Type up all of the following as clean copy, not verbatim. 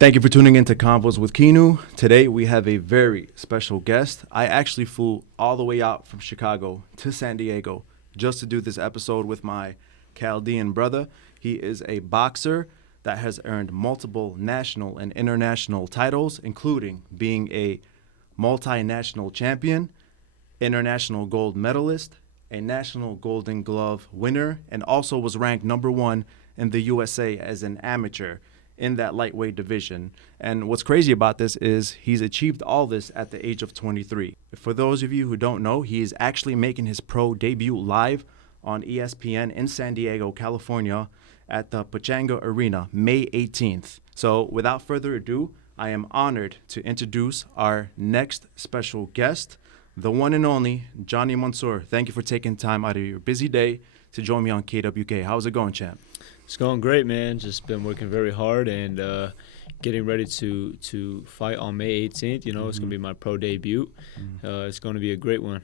Thank you for tuning in to Convos with Kinu. Today we have a very special guest. I actually flew all the way out from Chicago to San Diego just to do this episode with my Chaldean brother. He is a boxer that has earned multiple national and international titles, including being a multinational champion, international gold medalist, a national Golden Glove winner, and also was ranked #1 in the USA as an amateur in that lightweight division. And what's crazy about this is he's achieved all this at the age of 23. For those of you who don't know, he is actually making his pro debut live on ESPN in San Diego, California at the Pachanga Arena, May 18th. So without further ado, I am honored to introduce our next special guest, the one and only Jonny Mansour. Thank you for taking time out of your busy day to join me on K.W.K. How's it going, champ? It's going great, man. Just been working very hard and getting ready to fight on May 18th. You know, it's going to be my pro debut. It's going to be a great one.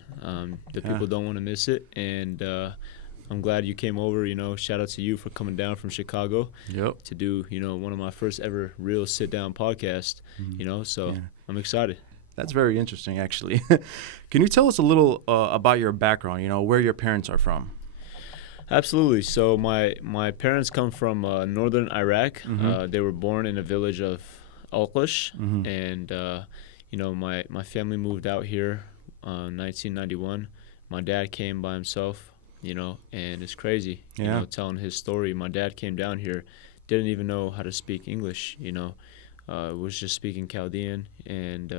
People don't want to miss it. And I'm glad you came over. You know, shout out to you for coming down from Chicago to do, you know, one of my first ever real sit-down podcasts, you know. So I'm excited. That's very interesting, actually. Can you tell us a little about your background, you know, where your parents are from? Absolutely. So my parents come from northern Iraq. They were born in a village of Alqash, and you know, my family moved out here in 1991. My dad came by himself, you know, and it's crazy, you know, telling his story. My dad came down here, didn't even know how to speak English, you know, was just speaking Chaldean, and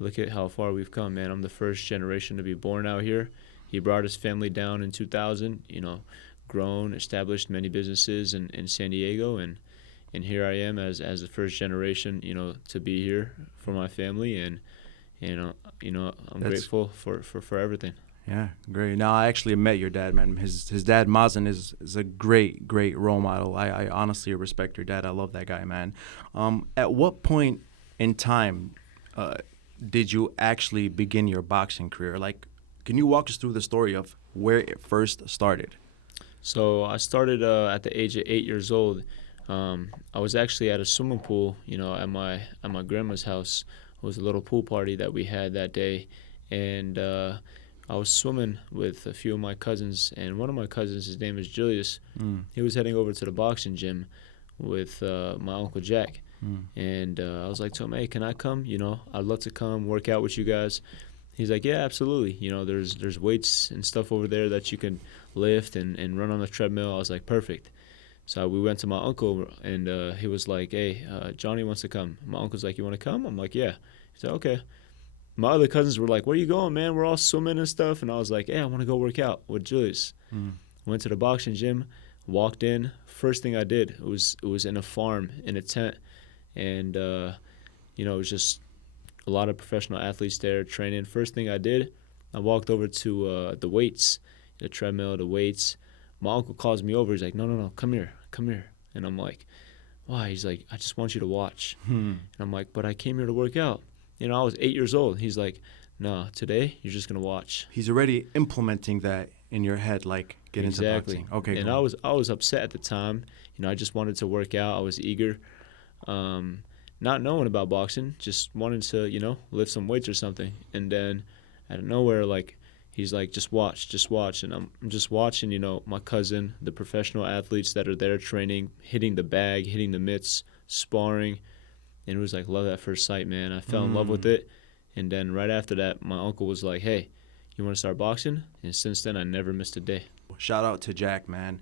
look at how far we've come, man. I'm the first generation to be born out here. He brought his family down in 2000, you know, grown, established many businesses in San Diego, and here I am as the first generation, you know, to be here for my family, and you know, I'm grateful for everything. Yeah, great. Now, I actually met your dad, man. His dad, Mazen, is a great role model. I honestly respect your dad. I love that guy, man. At what point in time did you actually begin your boxing career? Like, can you walk us through the story of where it first started? So I started at the age of 8 years old. I was actually at a swimming pool, you know, at my grandma's house. It was a little pool party that we had that day, and I was swimming with a few of my cousins, and one of my cousins, his name is Julius. He was heading over to the boxing gym with my Uncle Jack, and I was like to him, hey, can I come? You know, I'd love to come work out with you guys. He's like, yeah, absolutely. You know, there's weights and stuff over there that you can lift and run on the treadmill. I was like, perfect. So we went to my uncle, and he was like, hey, Johnny wants to come. My uncle's like, you want to come? I'm like, yeah. He said, okay. My other cousins were like, where you going, man? We're all swimming and stuff. And I was like, yeah, I want to go work out with Julius. Went to the boxing gym, walked in. First thing I did, it was in a farm, in a tent. And, you know, it was just a lot of professional athletes there training. First thing I did, I walked over to the weights, the treadmill, the weights. My uncle calls me over. He's like, no, come here. And I'm like, why? He's like, I just want you to watch. And I'm like, but I came here to work out. You know, I was 8 years old. He's like, no, today you're just going to watch. He's already implementing that in your head, like, get into boxing. Okay, and cool. I was upset at the time. You know, I just wanted to work out. I was eager. Not knowing about boxing, just wanted to, you know, lift some weights or something. And then out of nowhere, like, he's like, just watch. And I'm just watching, you know, my cousin, the professional athletes that are there training, hitting the bag, hitting the mitts, sparring. And it was like love at first sight, man. I fell in love with it. And then right after that, my uncle was like, hey, you want to start boxing? And since then, I never missed a day. Shout out to Jack, man.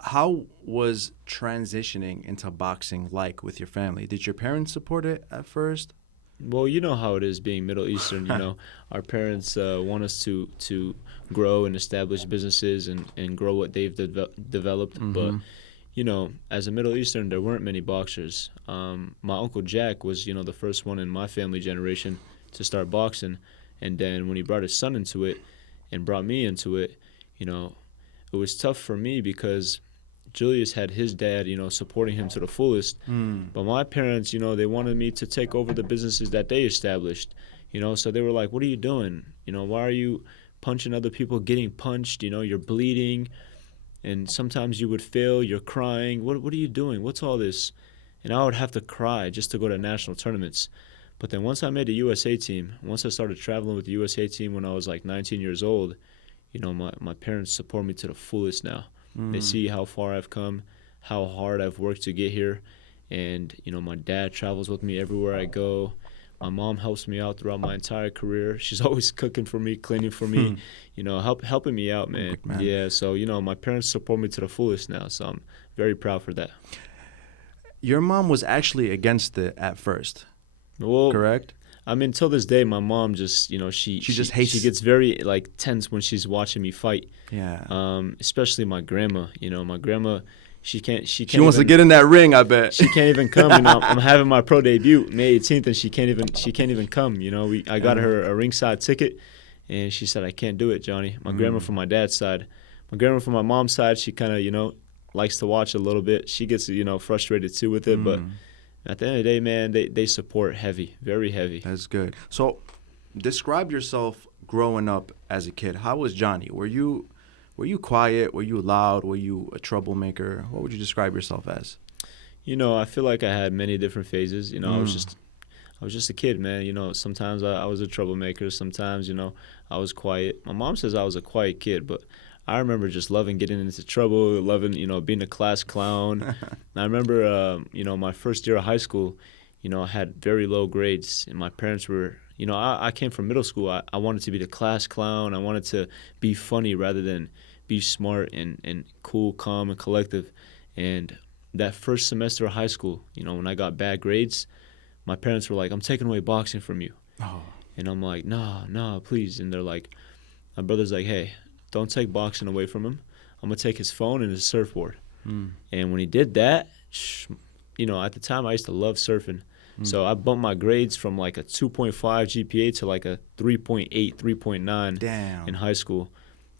How was transitioning into boxing like with your family? Did your parents support it at first? Well, you know how it is being Middle Eastern, you know. Our parents want us to grow and establish businesses and grow what they've developed. But, you know, as a Middle Eastern, there weren't many boxers. My Uncle Jack was, you know, the first one in my family generation to start boxing. And then when he brought his son into it and brought me into it, you know, it was tough for me because Julius had his dad, you know, supporting him to the fullest. But my parents, you know, they wanted me to take over the businesses that they established, you know. So they were like, what are you doing? You know, why are you punching other people, getting punched? You know, you're bleeding. And sometimes you would fail, you're crying. What are you doing? What's all this? and I would have to cry just to go to national tournaments. But then once I made the USA team, once I started traveling with the USA team when I was like 19 years old, my parents support me to the fullest now. They see how far I've come, how hard I've worked to get here. And, my dad travels with me everywhere I go. My mom helps me out throughout my entire career. She's always cooking for me, cleaning for me, helping me out, man. Yeah, so, my parents support me to the fullest now, so I'm very proud for that. Your mom was actually against it at first, well, correct? I mean, till this day, my mom just, she just hates. She gets very, tense when she's watching me fight. Yeah. Especially my grandma. My grandma, she wants to get in that ring, I bet. She can't even come. I'm having my pro debut May 18th, and she can't even come. I got her a ringside ticket, and she said I can't do it, Johnny. My grandma from my dad's side. My grandma from my mom's side, she kind of likes to watch a little bit. She gets frustrated too with it, but at the end of the day, man, they support heavy, very heavy. That's good. So, describe yourself growing up as a kid. How was Johnny? Were you quiet? Were you loud? Were you a troublemaker? What would you describe yourself as? I feel like I had many different phases. I was just a kid, man. Sometimes I was a troublemaker. Sometimes, I was quiet. My mom says I was a quiet kid, but I remember just loving getting into trouble, loving, being a class clown. And I remember, my first year of high school, I had very low grades, and my parents were, I came from middle school. I wanted to be the class clown. I wanted to be funny rather than be smart and cool, calm, and collective. And that first semester of high school, when I got bad grades, my parents were like, I'm taking away boxing from you. Oh. And I'm like, no, please. And they're like, my brother's like, hey, don't take boxing away from him. I'm going to take his phone and his surfboard. And when he did that, at the time I used to love surfing. So I bumped my grades from like a 2.5 GPA to like a 3.8, 3.9 in high school.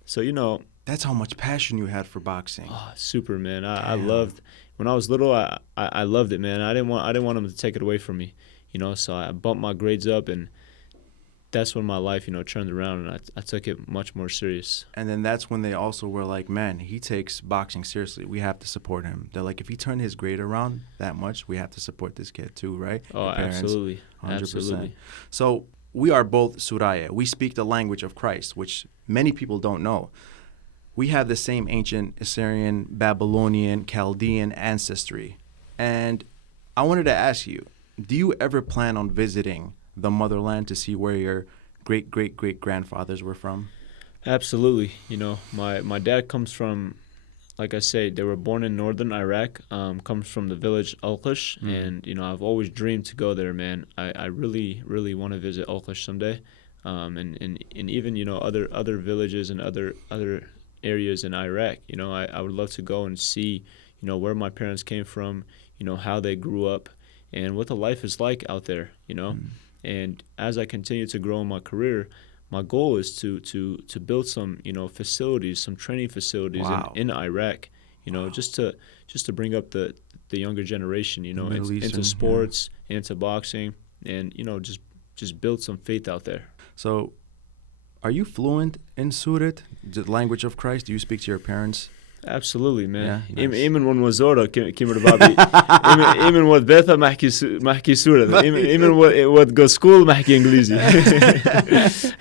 So, that's how much passion you had for boxing. Oh, super, man. I loved, when I was little, I loved it, man. I didn't want him to take it away from me, so I bumped my grades up, and that's when my life, turned around, and I took it much more serious. And then that's when they also were like, man, he takes boxing seriously. We have to support him. They're like, if he turned his grade around that much, we have to support this kid too, right? Oh, absolutely. 100%. Absolutely. So we are both Suraya. We speak the language of Christ, which many people don't know. We have the same ancient Assyrian, Babylonian, Chaldean ancestry. And I wanted to ask you, do you ever plan on visiting the motherland to see where your great-great-great-grandfathers were from? Absolutely. My dad comes from, like I say, they were born in northern Iraq, comes from the village Al-Qush, and, I've always dreamed to go there, man. I really, really want to visit Al-Qush someday, and even, other villages and other areas in Iraq. I would love to go and see, where my parents came from, how they grew up, and what the life is like out there, And as I continue to grow in my career, my goal is to build some, facilities, some training facilities in Iraq, just to bring up the younger generation, into sports, into boxing, and, just build some faith out there. So are you fluent in Surat, the language of Christ? Do you speak to your parents? Absolutely, man. Yeah, nice. إيمن ونوزورة كيمر بابي إيمن ود بيثا محكي سورة إيمن ود go school محكي إنجليزي.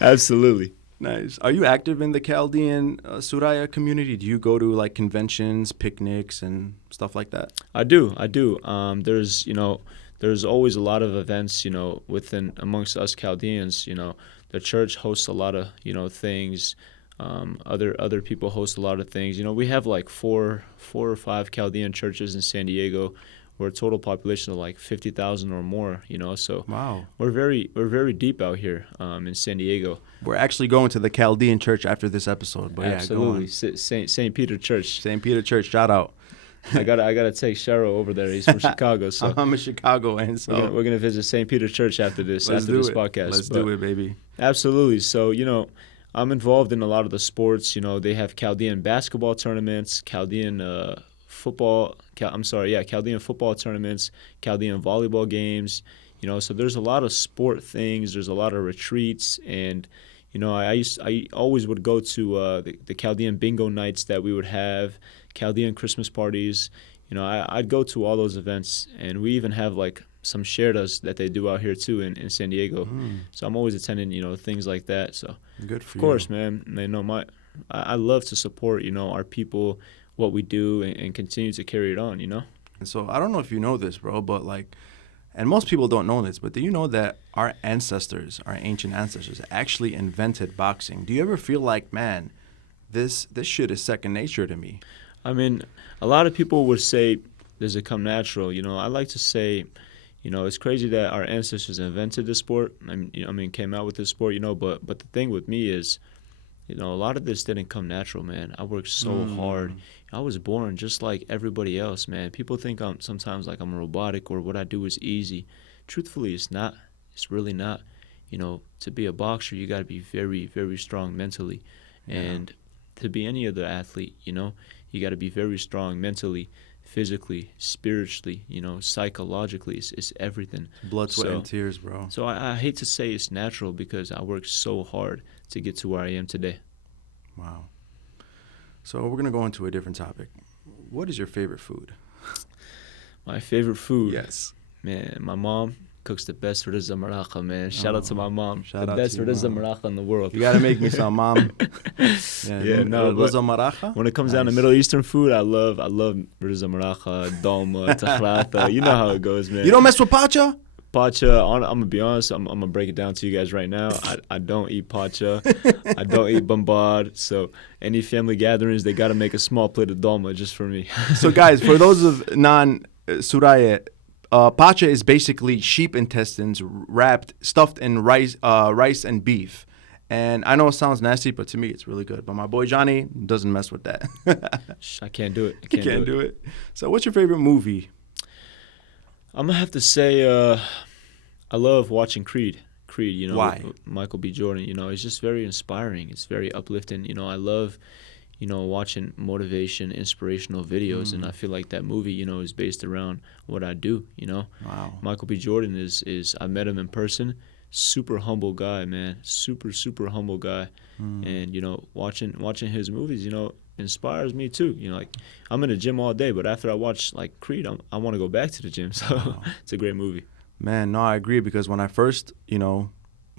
Absolutely. Nice. Are you active in the Chaldean Suraya community? Do you go to like conventions, picnics, and stuff like that? I do. There's always a lot of events, amongst us Chaldeans. The church hosts a lot of, things. Other people host a lot of things. We have like four or five Chaldean churches in San Diego. We're a total population of like 50,000 or more. So wow, we're very deep out here in San Diego. We're actually going to the Chaldean church after this episode. But absolutely, yeah, St. Peter Church. St. Peter Church, shout out. I gotta take Sharo over there. He's from Chicago, so I'm a Chicagoan. So we're gonna visit St. Peter Church after this podcast. Let's do it, baby. Absolutely. So I'm involved in a lot of the sports. They have Chaldean basketball tournaments, Chaldean Chaldean football tournaments, Chaldean volleyball games. So there's a lot of sport things. There's a lot of retreats, and I always would go to the Chaldean bingo nights that we would have, Chaldean Christmas parties. I'd go to all those events, and we even have like some sharedas that they do out here too in San Diego. So I'm always attending, things like that. So Good for of course, you. man, I love to support, our people, what we do, and continue to carry it on, And so I don't know if you know this, bro, but like, and most people don't know this, but do you know that our ancient ancestors, actually invented boxing? Do you ever feel like, man, this shit is second nature to me? I mean, a lot of people would say, does it come natural? I like to say, it's crazy that our ancestors invented this sport. Came out with this sport, but the thing with me is, a lot of this didn't come natural, man. I worked so hard. I was born just like everybody else, man. People think I'm sometimes like I'm robotic or what I do is easy. Truthfully, it's not. It's really not. To be a boxer, you got to be very, very strong mentally. Yeah. And to be any other athlete, you got to be very strong mentally, physically, spiritually, psychologically. It's everything. Blood, sweat, and tears, bro. So I hate to say it's natural because I worked so hard to get to where I am today. Wow. So we're going to go into a different topic. What is your favorite food? My favorite food? Yes. Man, my mom cooks the best rizza maraca, man. Shout out to my mom. Shout the out best to your rizza mom. maraca in the world. You got to make me some, Mom. Rizza maraca? When it comes down to Middle Eastern food, I love rizza maraca, dolma, takhlata. You know how it goes, man. You don't mess with pacha? Pacha, I'm going to be honest, I'm going to break it down to you guys right now. I don't eat pacha. I don't eat bombard. So any family gatherings, they got to make a small plate of dolma just for me. So, guys, for those of non-Suraye, pacha is basically sheep intestines stuffed in rice and beef. And I know it sounds nasty, but to me, it's really good. But my boy Johnny doesn't mess with that. I can't do it. He can't do it. So what's your favorite movie? I'm going to have to say I love watching Creed. Why? Michael B. Jordan, it's just very inspiring. It's very uplifting. I love, watching motivation, inspirational videos. And I feel like that movie, is based around what I do, Wow. Michael B. Jordan is I met him in person. Super humble guy, man. Super, super humble guy. And, watching his movies, inspires me too. Like I'm in the gym all day, but after I watch like Creed, I want to go back to the gym. So it's a great movie. Man, no, I agree, because when I first, when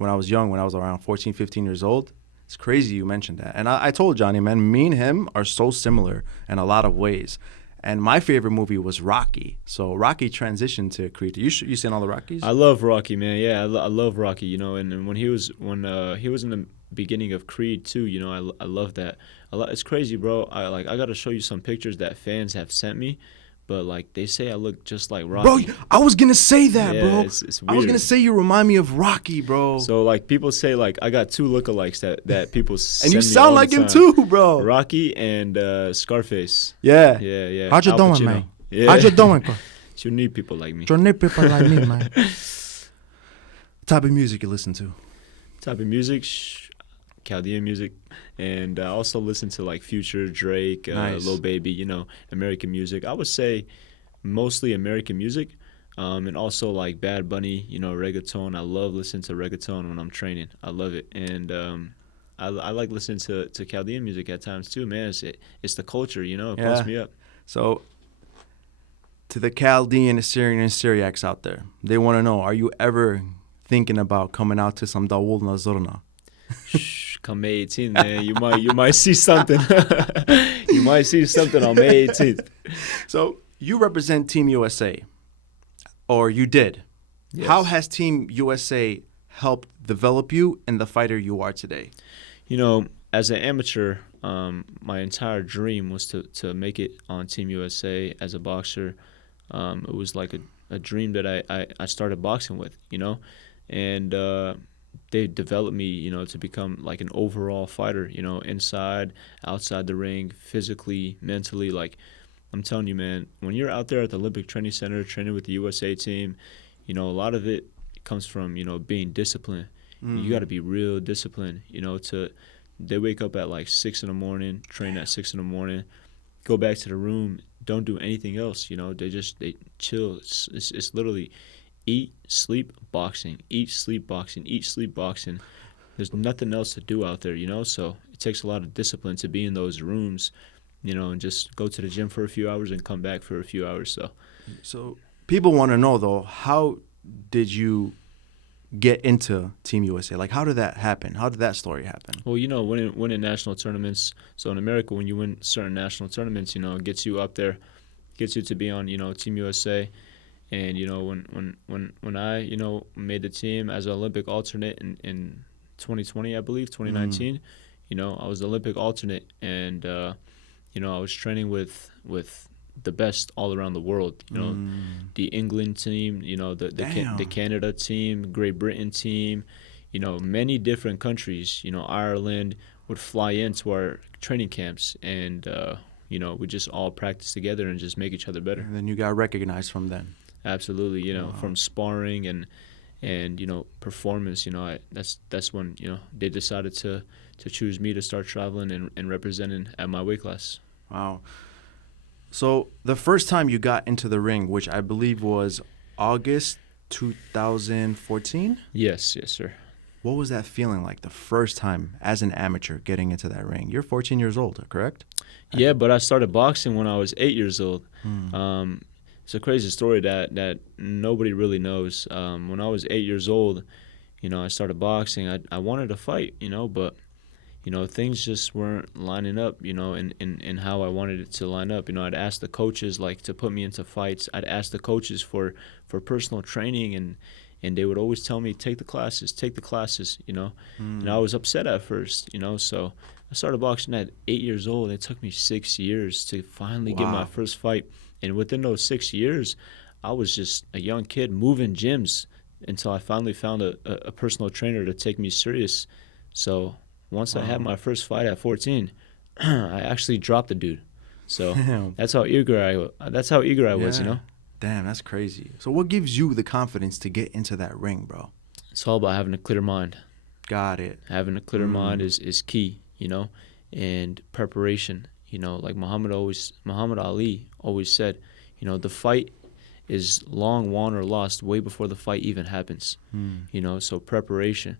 I was young, when I was around 14, 15 years old, it's crazy you mentioned that. And I told Johnny, man, me and him are so similar in a lot of ways. And my favorite movie was Rocky. So Rocky transitioned to Creed. You seen all the Rockies? I love Rocky, man. Yeah, I love Rocky. And when he was in the beginning of Creed too, I love that. It's crazy, bro. I got to show you some pictures that fans have sent me. But, like, they say I look just like Rocky. Bro, I was going to say that, yeah, bro. It's weird. I was going to say you remind me of Rocky, bro. So, like, people say, like, I got two lookalikes that people send and you me sound all like the him time. too, bro. Rocky and Scarface. Yeah. Yeah. How you Al doing, Pacino. man? Yeah. How you doing, bro? You need people like me. You need people like me, man. What type of music you listen to? Type of music? Chaldean music. And I also listen to, like, Future, Drake, Nice. Lil Baby, American music. I would say mostly American music, and also like Bad Bunny, reggaeton. I love listening to reggaeton when I'm training. I love it, and I like listening to Chaldean music at times too, man. It's the culture, it pumps me up. So, to the Chaldean, Assyrian, and Syriacs out there, they want to know: are you ever thinking about coming out to some Dawul Nazurna? Shh, come May 18th, man. You might see something. You might see something on May 18th. So. You represent Team USA, or you did. Yes. How has Team USA helped develop you and the fighter you are today? As an amateur, my entire dream was to make it on Team USA as a boxer. It was like a dream that I started boxing with, and they developed me, to become like an overall fighter, inside, outside the ring, physically, mentally, like. I'm telling you, man, when you're out there at the Olympic Training Center training with the USA team, a lot of it comes from, being disciplined. You got to be real disciplined, they wake up at like 6 a.m, train at 6 a.m, go back to the room, don't do anything else, they chill. It's literally eat, sleep, boxing, eat, sleep, boxing, eat, sleep, boxing. There's nothing else to do out there, so it takes a lot of discipline to be in those rooms, and just go to the gym for a few hours and come back for a few hours. So people want to know, though, how did you get into Team USA? Like, how did that happen? How did that story happen? Well, winning national tournaments. So in America, when you win certain national tournaments, it gets you up there, gets you to be on, Team USA. And, when I, made the team as an Olympic alternate in 2020, I believe, 2019, I was the Olympic alternate. And, I was training with the best all around the world, the England team, the Canada team, Great Britain team, many different countries, Ireland would fly into our training camps and, we just all practice together and just make each other better. And then you got recognized from then. Absolutely, from sparring and performance, that's when, they decided to choose me to start traveling and representing at my weight class. Wow. So the first time you got into the ring, which I believe was August 2014? Yes, sir. What was that feeling like the first time as an amateur getting into that ring? You're 14 years old, correct? Yeah, but I started boxing when I was 8 years old. It's a crazy story that nobody really knows. When I was 8 years old, I started boxing. I wanted to fight, but things just weren't lining up, in how I wanted it to line up. I'd ask the coaches, to put me into fights. I'd ask the coaches for personal training, and they would always tell me, take the classes, And I was upset at first, So I started boxing at 8 years old. It took me 6 years to finally get my first fight. And within those 6 years, I was just a young kid moving gyms until I finally found a personal trainer to take me serious. So once I had my first fight at 14, I actually dropped the dude. So that's how eager I was, Damn, that's crazy. So what gives you the confidence to get into that ring, bro? It's all about having a clear mind. Got it. Having a clear mind is key, and preparation. Like Muhammad Ali always said, the fight is long won or lost way before the fight even happens. So preparation.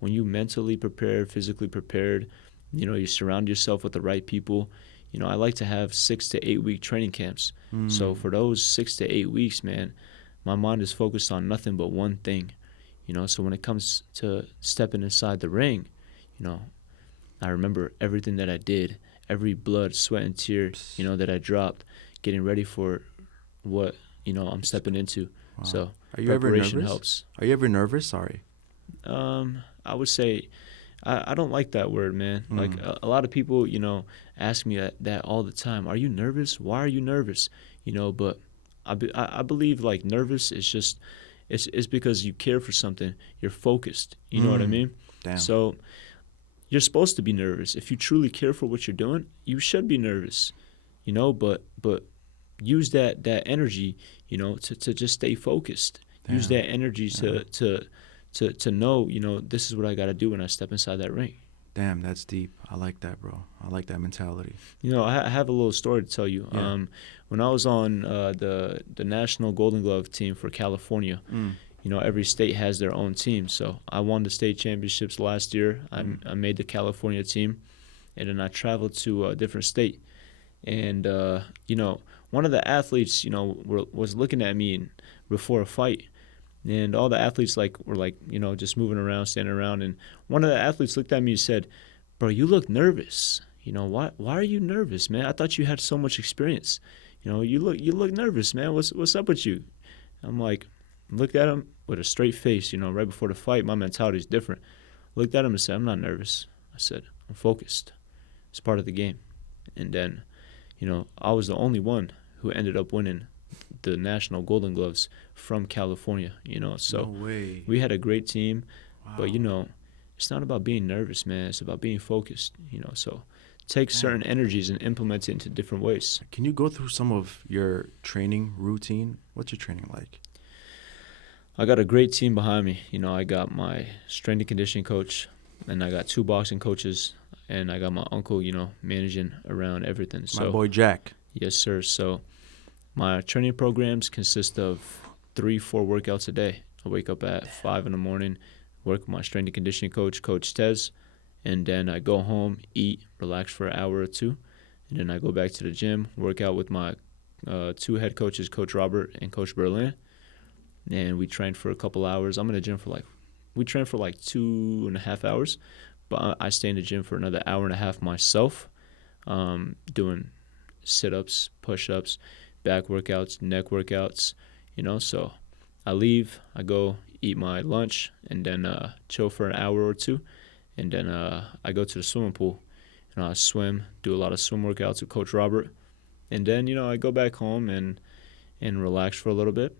When you mentally prepared, physically prepared, you surround yourself with the right people. I like to have 6 to 8 week training camps. So for those 6 to 8 weeks, man, my mind is focused on nothing but one thing. So when it comes to stepping inside the ring, I remember everything that I did, every blood, sweat, and tear, that I dropped, getting ready for what, I'm stepping into. Wow. So preparation helps. Are you ever nervous? Sorry. I would say I don't like that word, man. Like a lot of people, ask me that all the time. Are you nervous? Why are you nervous? But I believe like nervous is just it's because you care for something. You're focused. You know what I mean? Damn. So you're supposed to be nervous. If you truly care for what you're doing, you should be nervous. But use that energy, to just stay focused. Damn. Use that energy to know, this is what I got to do when I step inside that ring. Damn, that's deep. I like that, bro. I like that mentality. I have a little story to tell you. Yeah. When I was on the National Golden Glove team for California, every state has their own team. So I won the state championships last year. I made the California team, and then I traveled to a different state. And, one of the athletes, was looking at me before a fight. And all the athletes were just moving around, standing around. And one of the athletes looked at me and said, "Bro, you look nervous. Why are you nervous, man? I thought you had so much experience. You look nervous, man. What's up with you?" I'm like, looked at him with a straight face, right before the fight. My mentality is different. Looked at him and said, "I'm not nervous." I said, "I'm focused. It's part of the game." And then, I was the only one who ended up winning the National Golden Gloves from California, So no way. We had a great team, Wow. but, it's not about being nervous, man. It's about being focused, So take certain energies and implement it into different ways. Can you go through some of your training routine? What's your training like? I got a great team behind me. I got my strength and conditioning coach, and I got 2 boxing coaches, and I got my uncle, managing around everything. My boy Jack. Yes, sir. So my training programs consist of 3-4 workouts a day. I wake up at 5 in the morning, work with my strength and conditioning coach, Coach Tez, and then I go home, eat, relax for an hour or two, and then I go back to the gym, work out with my two head coaches, Coach Robert and Coach Berlin, and we train for a couple hours. I'm in the gym we train for like 2.5 hours, but I stay in the gym for another hour and a half myself, doing sit-ups, push-ups, back workouts, neck workouts, so I leave, I go eat my lunch, and then chill for an hour or two, and then I go to the swimming pool, I swim, do a lot of swim workouts with Coach Robert, and then, I go back home and relax for a little bit,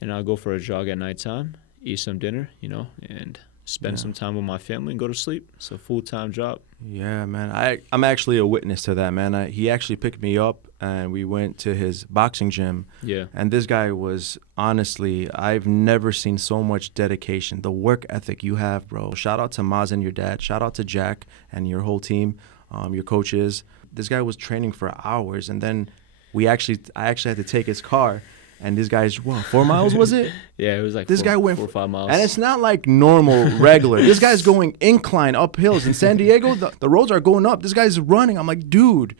and I'll go for a jog at nighttime, eat some dinner, and spend some time with my family and go to sleep. It's a full-time job. Yeah, man. I'm actually a witness to that, man. He actually picked me up, and we went to his boxing gym. Yeah. And this guy was, honestly, I've never seen so much dedication. The work ethic you have, bro. Shout out to Maz and your dad. Shout out to Jack and your whole team, your coaches. This guy was training for hours, and then I actually had to take his car. And this guy's, 4 miles, was it? Yeah, it was like this guy went 4 or 5 miles. And it's not like normal, regular. This guy's going incline, up hills. In San Diego, the roads are going up. This guy's running. I'm like, dude.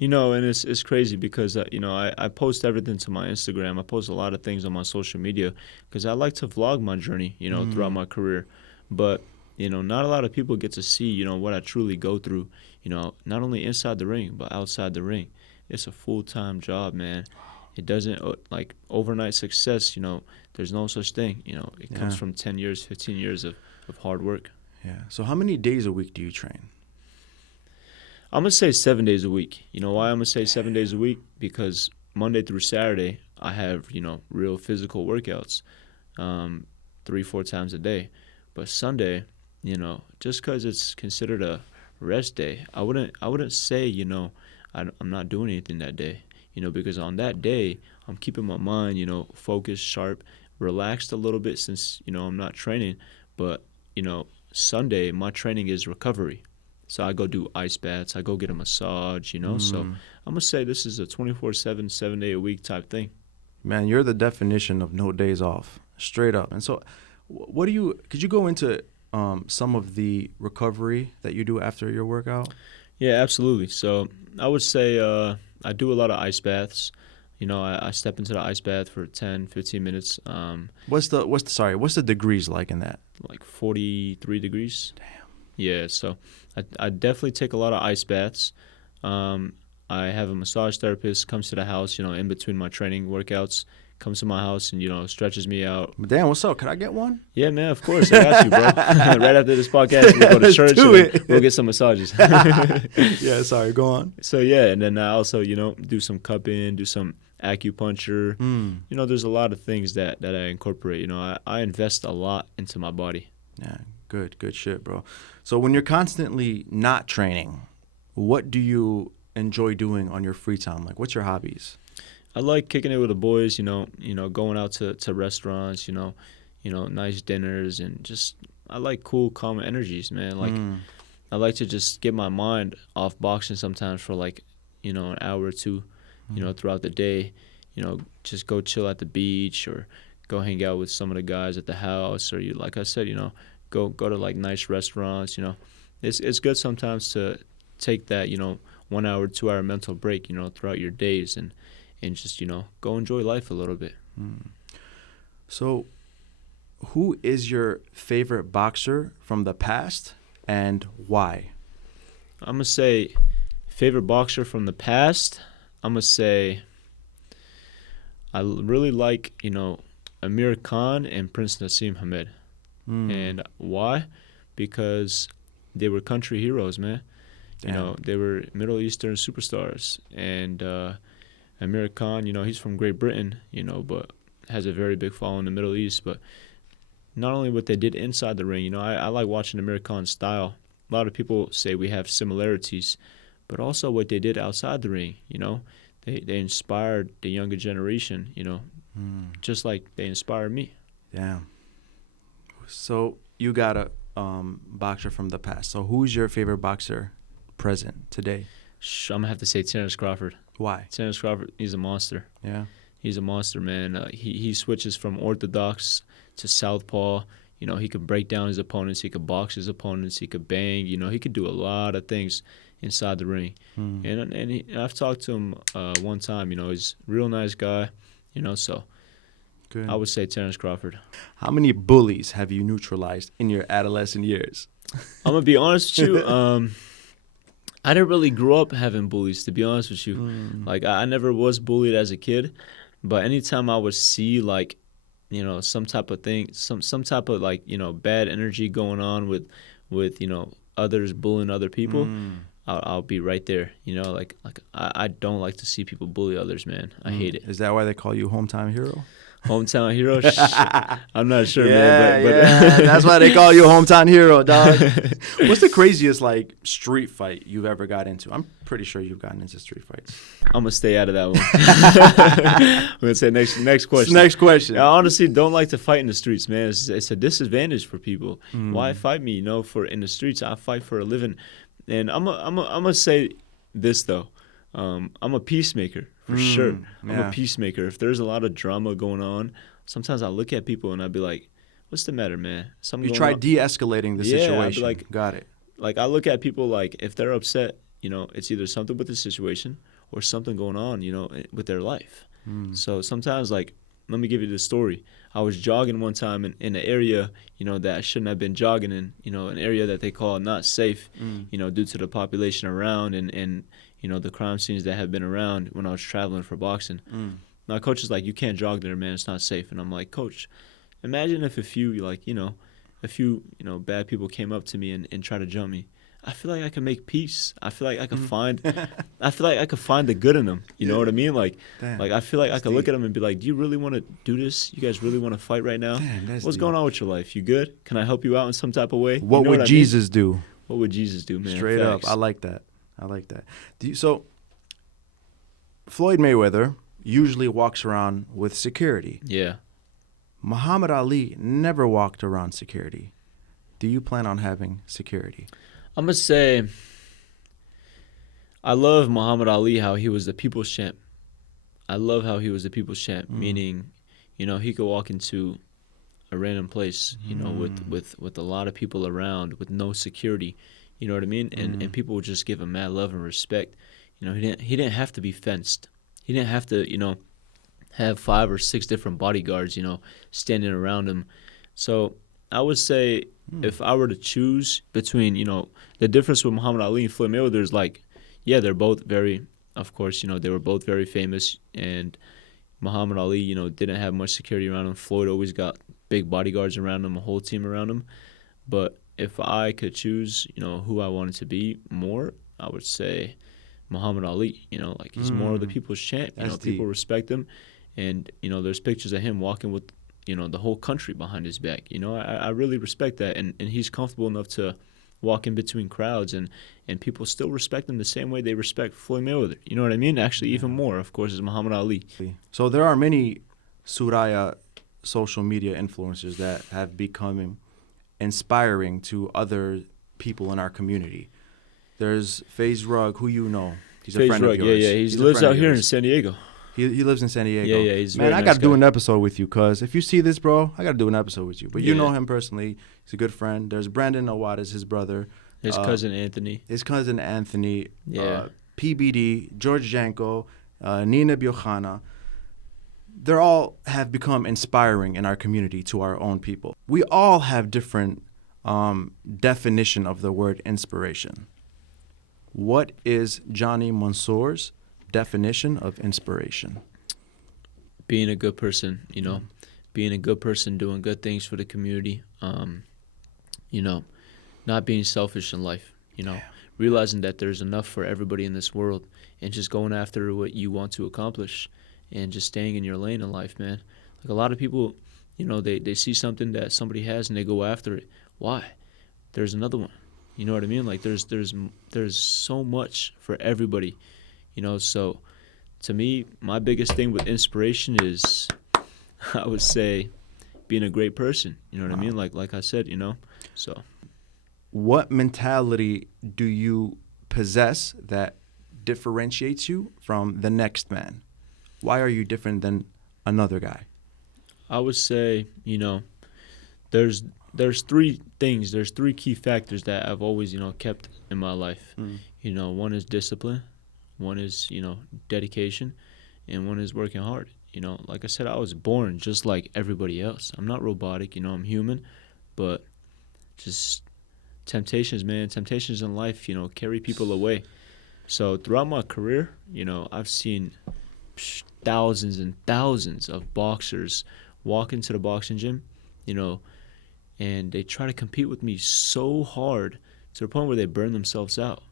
And it's crazy because, I post everything to my Instagram. I post a lot of things on my social media because I like to vlog my journey, throughout my career. But, not a lot of people get to see, what I truly go through, not only inside the ring, but outside the ring. It's a full-time job, man. It doesn't, like, overnight success, there's no such thing. It comes from 10 years, 15 years of hard work. Yeah. So how many days a week do you train? I'm going to say 7 days a week. You know why I'm going to say 7 days a week? Because Monday through Saturday, I have, real physical workouts 3-4 times a day. But Sunday, just because it's considered a rest day, I wouldn't say, I'm not doing anything that day. Because on that day, I'm keeping my mind, focused, sharp, relaxed a little bit since, I'm not training. But, Sunday, my training is recovery. So I go do ice baths. I go get a massage, So I'm going to say this is a 24/7, 7-day-a-week type thing. Man, you're the definition of no days off, straight up. And so could you go into some of the recovery that you do after your workout? Yeah, absolutely. So I would say I do a lot of ice baths. I step into the ice bath for 10, 15 minutes. What's the degrees like in that? Like 43 degrees. Damn. Yeah, so I definitely take a lot of ice baths. I have a massage therapist comes to the house, in between my training workouts, comes to my house and, stretches me out. Damn, what's up? Could I get one? Yeah, man, of course. I got you, bro. Right after this podcast, we'll go to church and we'll get some massages. Yeah, sorry, go on. So, yeah, and then I also, do some cupping, do some acupuncture. There's a lot of things that I incorporate. I invest a lot into my body. Yeah, good shit, bro. So when you're constantly not training, what do you enjoy doing on your free time? Like, what's your hobbies? I like kicking it with the boys, going out to restaurants, nice dinners, and just I like cool, calm energies, man. Like I like to just get my mind off boxing sometimes for like, an hour or two, throughout the day, just go chill at the beach or go hang out with some of the guys at the house or like I said, go to like nice restaurants, It's good sometimes to take that, 1 hour, 2 hour mental break, throughout your days and just, go enjoy life a little bit. So who is your favorite boxer from the past and why? I'm going to say favorite boxer from the past. I'm going to say I really like, Amir Khan and Prince Naseem Hamed. And why? Because they were country heroes, man. Damn. They were Middle Eastern superstars. And Amir Khan, he's from Great Britain, but has a very big following in the Middle East. But not only what they did inside the ring, I like watching Amir Khan's style. A lot of people say we have similarities, but also what they did outside the ring, They inspired the younger generation, just like they inspired me. Damn. So you got a boxer from the past. So who's your favorite boxer present today? I'm going to have to say Terence Crawford. Why? Terence Crawford, he's a monster. Yeah. He's a monster, man. He switches from orthodox to southpaw. He could break down his opponents. He could box his opponents. He could bang. He could do a lot of things. inside the ring. And I've talked to him one time. He's a real nice guy. So Good. I would say Terence Crawford. How many bullies have you neutralized in your adolescent years? I'm gonna be honest with you. I didn't really grow up having bullies, to be honest with you. Like I never was bullied as a kid, but anytime I would see like, some type of thing, some type of like, bad energy going on with others bullying other people, I'll be right there. Like I don't like to see people bully others, man. I hate it. Is that why they call you hometown hero? Hometown hero? I'm not sure, Yeah, man. But yeah. That's why they call you hometown hero, dog. What's the craziest like street fight you've ever got into? I'm pretty sure you've gotten into street fights. I'm gonna stay out of that one. I'm gonna say next question. Next question. I honestly don't like to fight in the streets, man. It's a disadvantage for people. Why fight me? For in the streets, I fight for a living. And I'm gonna say this though. I'm a peacemaker for sure. I'm a peacemaker. If there's a lot of drama going on, sometimes I look at people and I'll be like, "What's the matter, man?" You try de-escalating the situation. I'd be like, got it. Like I look at people like if they're upset, it's either something with the situation or something going on, with their life. So sometimes, like, let me give you the story. I was jogging one time in an area, that I shouldn't have been jogging in, an area that they call not safe, due to the population around and the crime scenes that have been around when I was traveling for boxing. My coach is like, "You can't jog there, man. It's not safe." And I'm like, "Coach, imagine if a few bad people came up to me and tried to jump me. I feel like I can make peace. I feel like I could find the good in them. You know what I mean? Like I feel like I could look at them and be like, "Do you really want to do this? You guys really want to fight right now? What's going on with your life? You good? Can I help you out in some type of way?" What would Jesus do? What would Jesus do, man? Straight up. I like that. So Floyd Mayweather usually walks around with security. Yeah. Muhammad Ali never walked around security. Do you plan on having security? I'm going to say I love Muhammad Ali, how he was the people's champ. I love how he was the people's champ, meaning, he could walk into a random place, with a lot of people around, with no security. You know what I mean? And people would just give him mad love and respect. He didn't have to be fenced. He didn't have to, have 5 or 6 different bodyguards, standing around him. So I would say if I were to choose between, the difference with Muhammad Ali and Floyd Mayweather is like, yeah, they're both very, of course, they were both very famous. And Muhammad Ali, didn't have much security around him. Floyd always got big bodyguards around him, a whole team around him. But if I could choose, who I wanted to be more, I would say Muhammad Ali. Like he's more of the people's champ. People respect him, and there's pictures of him walking with the whole country behind his back. I really respect that, and he's comfortable enough to walk in between crowds, and people still respect him the same way they respect Floyd Mayweather. You know what I mean? Actually, even more, of course, is Muhammad Ali. So there are many Suraya social media influencers that have become inspiring to other people in our community. There's FaZe Rug, who you know. He's a friend of yours. Yeah. He lives out here in San Diego. He lives in San Diego. Yeah. He's Man, I got to do an episode with you, because if you see this, bro, I got to do an episode with you. But you know him personally. He's a good friend. There's Brandon Awada's his brother. His cousin Anthony. Yeah. PBD, George Janko, Nina Biochana. They all have become inspiring in our community to our own people. We all have different definition of the word inspiration. What is Jonny Mansour's definition of inspiration? Being a good person, being a good person, doing good things for the community, not being selfish in life, realizing that there's enough for everybody in this world, and just going after what you want to accomplish, and just staying in your lane in life, man. Like a lot of people, they see something that somebody has and they go after it. Why? There's another one. You know what I mean? Like there's so much for everybody, So to me, my biggest thing with inspiration is, I would say, being a great person. You know what I mean? Like I said, So, what mentality do you possess that differentiates you from the next man? Why are you different than another guy? I would say, there's 3 things. There's 3 key factors that I've always, kept in my life. One is discipline, one is, dedication, and one is working hard. Like I said, I was born just like everybody else. I'm not robotic, I'm human, but just temptations, man. Temptations in life, carry people away. So throughout my career, I've seen thousands and thousands of boxers walk into the boxing gym, and they try to compete with me so hard to the point where they burn themselves out.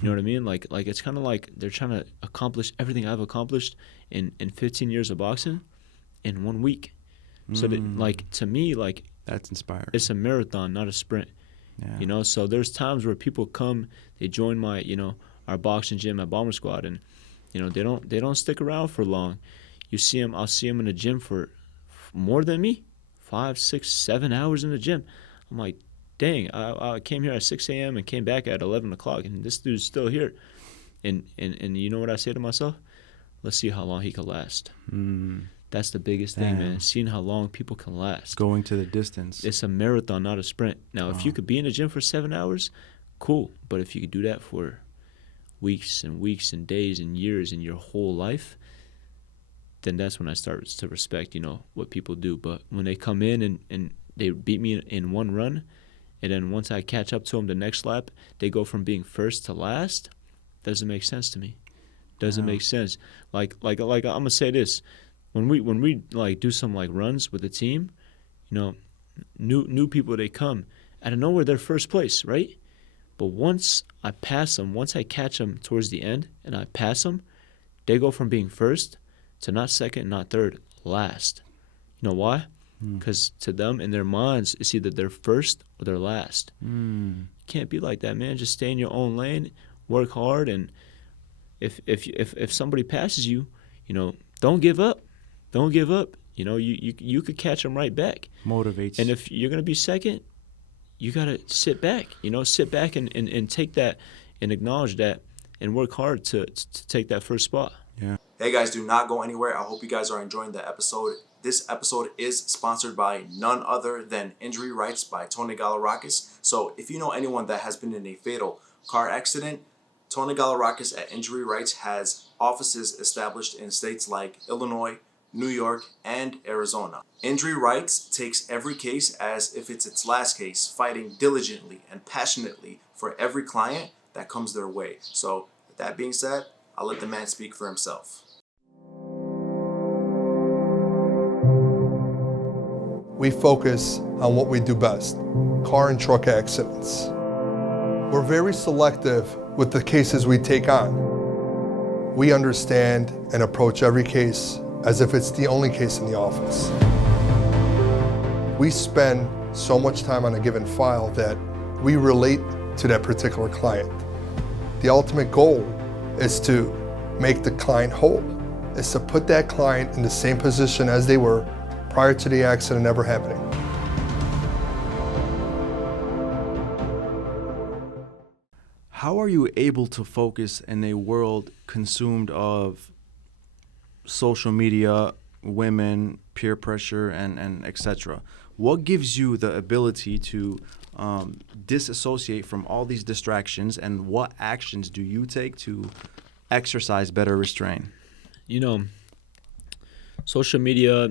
You know what I mean? Like it's kind of like they're trying to accomplish everything I've accomplished in 15 years of boxing in 1 week. So that, to me, that's inspiring. It's a marathon, not a sprint. Yeah. So there's times where people come, they join my, our boxing gym at Bomber Squad, and they don't stick around for long. I'll see them in the gym for more than me, 5, 6, 7 hours in the gym. I'm like, dang, I came here at 6 a.m. and came back at 11 o'clock, and this dude's still here. And you know what I say to myself? Let's see how long he can last. That's the biggest thing, man. Seeing how long people can last. Going to the distance. It's a marathon, not a sprint. Now, if you could be in the gym for 7 hours, cool. But if you could do that for weeks and weeks and days and years and your whole life, then that's when I start to respect, what people do. But when they come in and they beat me in one run, and then once I catch up to them the next lap, they go from being first to last, doesn't make sense to me. Doesn't make sense. Like I'm gonna say this. When we like do some like runs with the team, new people, they come out of nowhere, they're first place, right? But once I pass them, once I catch them towards the end and I pass them, they go from being first to not second, not third, last. You know why? Because to them, in their minds, it's either they're first or they're last. You can't be like that, man. Just stay in your own lane, work hard, and if somebody passes you, don't give up. Don't give up. You could catch them right back. Motivates. And if you're gonna be second, you gotta sit back. Sit back and take that and acknowledge that and work hard to take that first spot. Yeah. Hey guys, do not go anywhere. I hope you guys are enjoying the episode. This episode is sponsored by none other than Injury Rights by Tony Galarakis. So if you know anyone that has been in a fatal car accident, Tony Galarakis at Injury Rights has offices established in states like Illinois, New York, and Arizona. Injury Rights takes every case as if it's its last case, fighting diligently and passionately for every client that comes their way. So with that being said, I'll let the man speak for himself. We focus on what we do best, car and truck accidents. We're very selective with the cases we take on. We understand and approach every case as if it's the only case in the office. We spend so much time on a given file that we relate to that particular client. The ultimate goal is to make the client whole, is to put that client in the same position as they were prior to the accident ever happening. How are you able to focus in a world consumed of social media, women, peer pressure, and etc.? What gives you the ability to disassociate from all these distractions, and what actions do you take to exercise better restraint? Social media,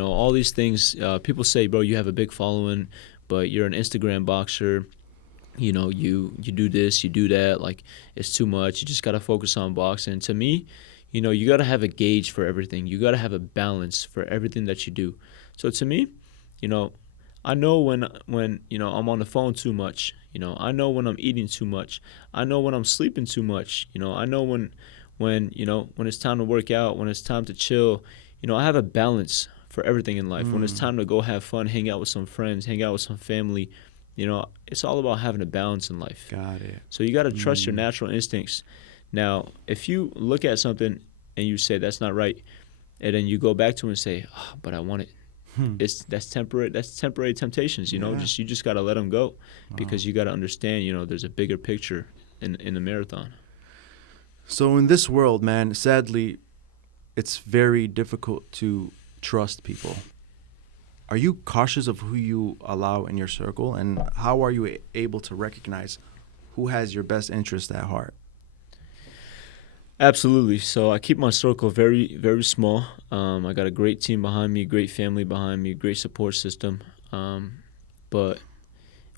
all these things, people say, bro, you have a big following, but you're an Instagram boxer. You do this, you do that. Like, it's too much. You just got to focus on boxing. To me, you got to have a gauge for everything. You got to have a balance for everything that you do. So to me, I know when I'm on the phone too much. I know when I'm eating too much. I know when I'm sleeping too much. I know when it's time to work out, when it's time to chill. I have a balance for everything in life. When it's time to go have fun, hang out with some friends, hang out with some family, it's all about having a balance in life. Got it. So you got to trust your natural instincts. Now, if you look at something and you say that's not right, and then you go back to it and say, oh, but I want it. That's temporary. That's temporary temptations. You just got to let them go, because you got to understand. There's a bigger picture in the marathon. So in this world, man, sadly, it's very difficult to trust people. Are you cautious of who you allow in your circle, and how are you able to recognize who has your best interest at heart? Absolutely. So I keep my circle very, very small. I got a great team behind me, great family behind me, great support system. But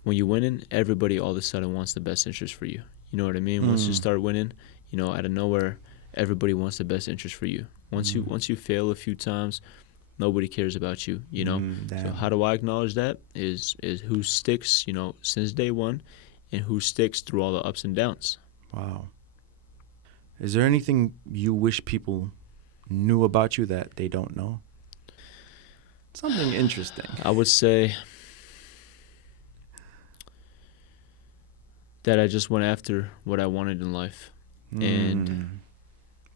when you're winning, everybody all of a sudden wants the best interest for you. You know what I mean? Once you start winning, out of nowhere, everybody wants the best interest for you. Once you fail a few times, nobody cares about you. So how do I acknowledge that? Is who sticks, since day one, and who sticks through all the ups and downs. Wow. Is there anything you wish people knew about you that they don't know? Something interesting. I would say that I just went after what I wanted in life. And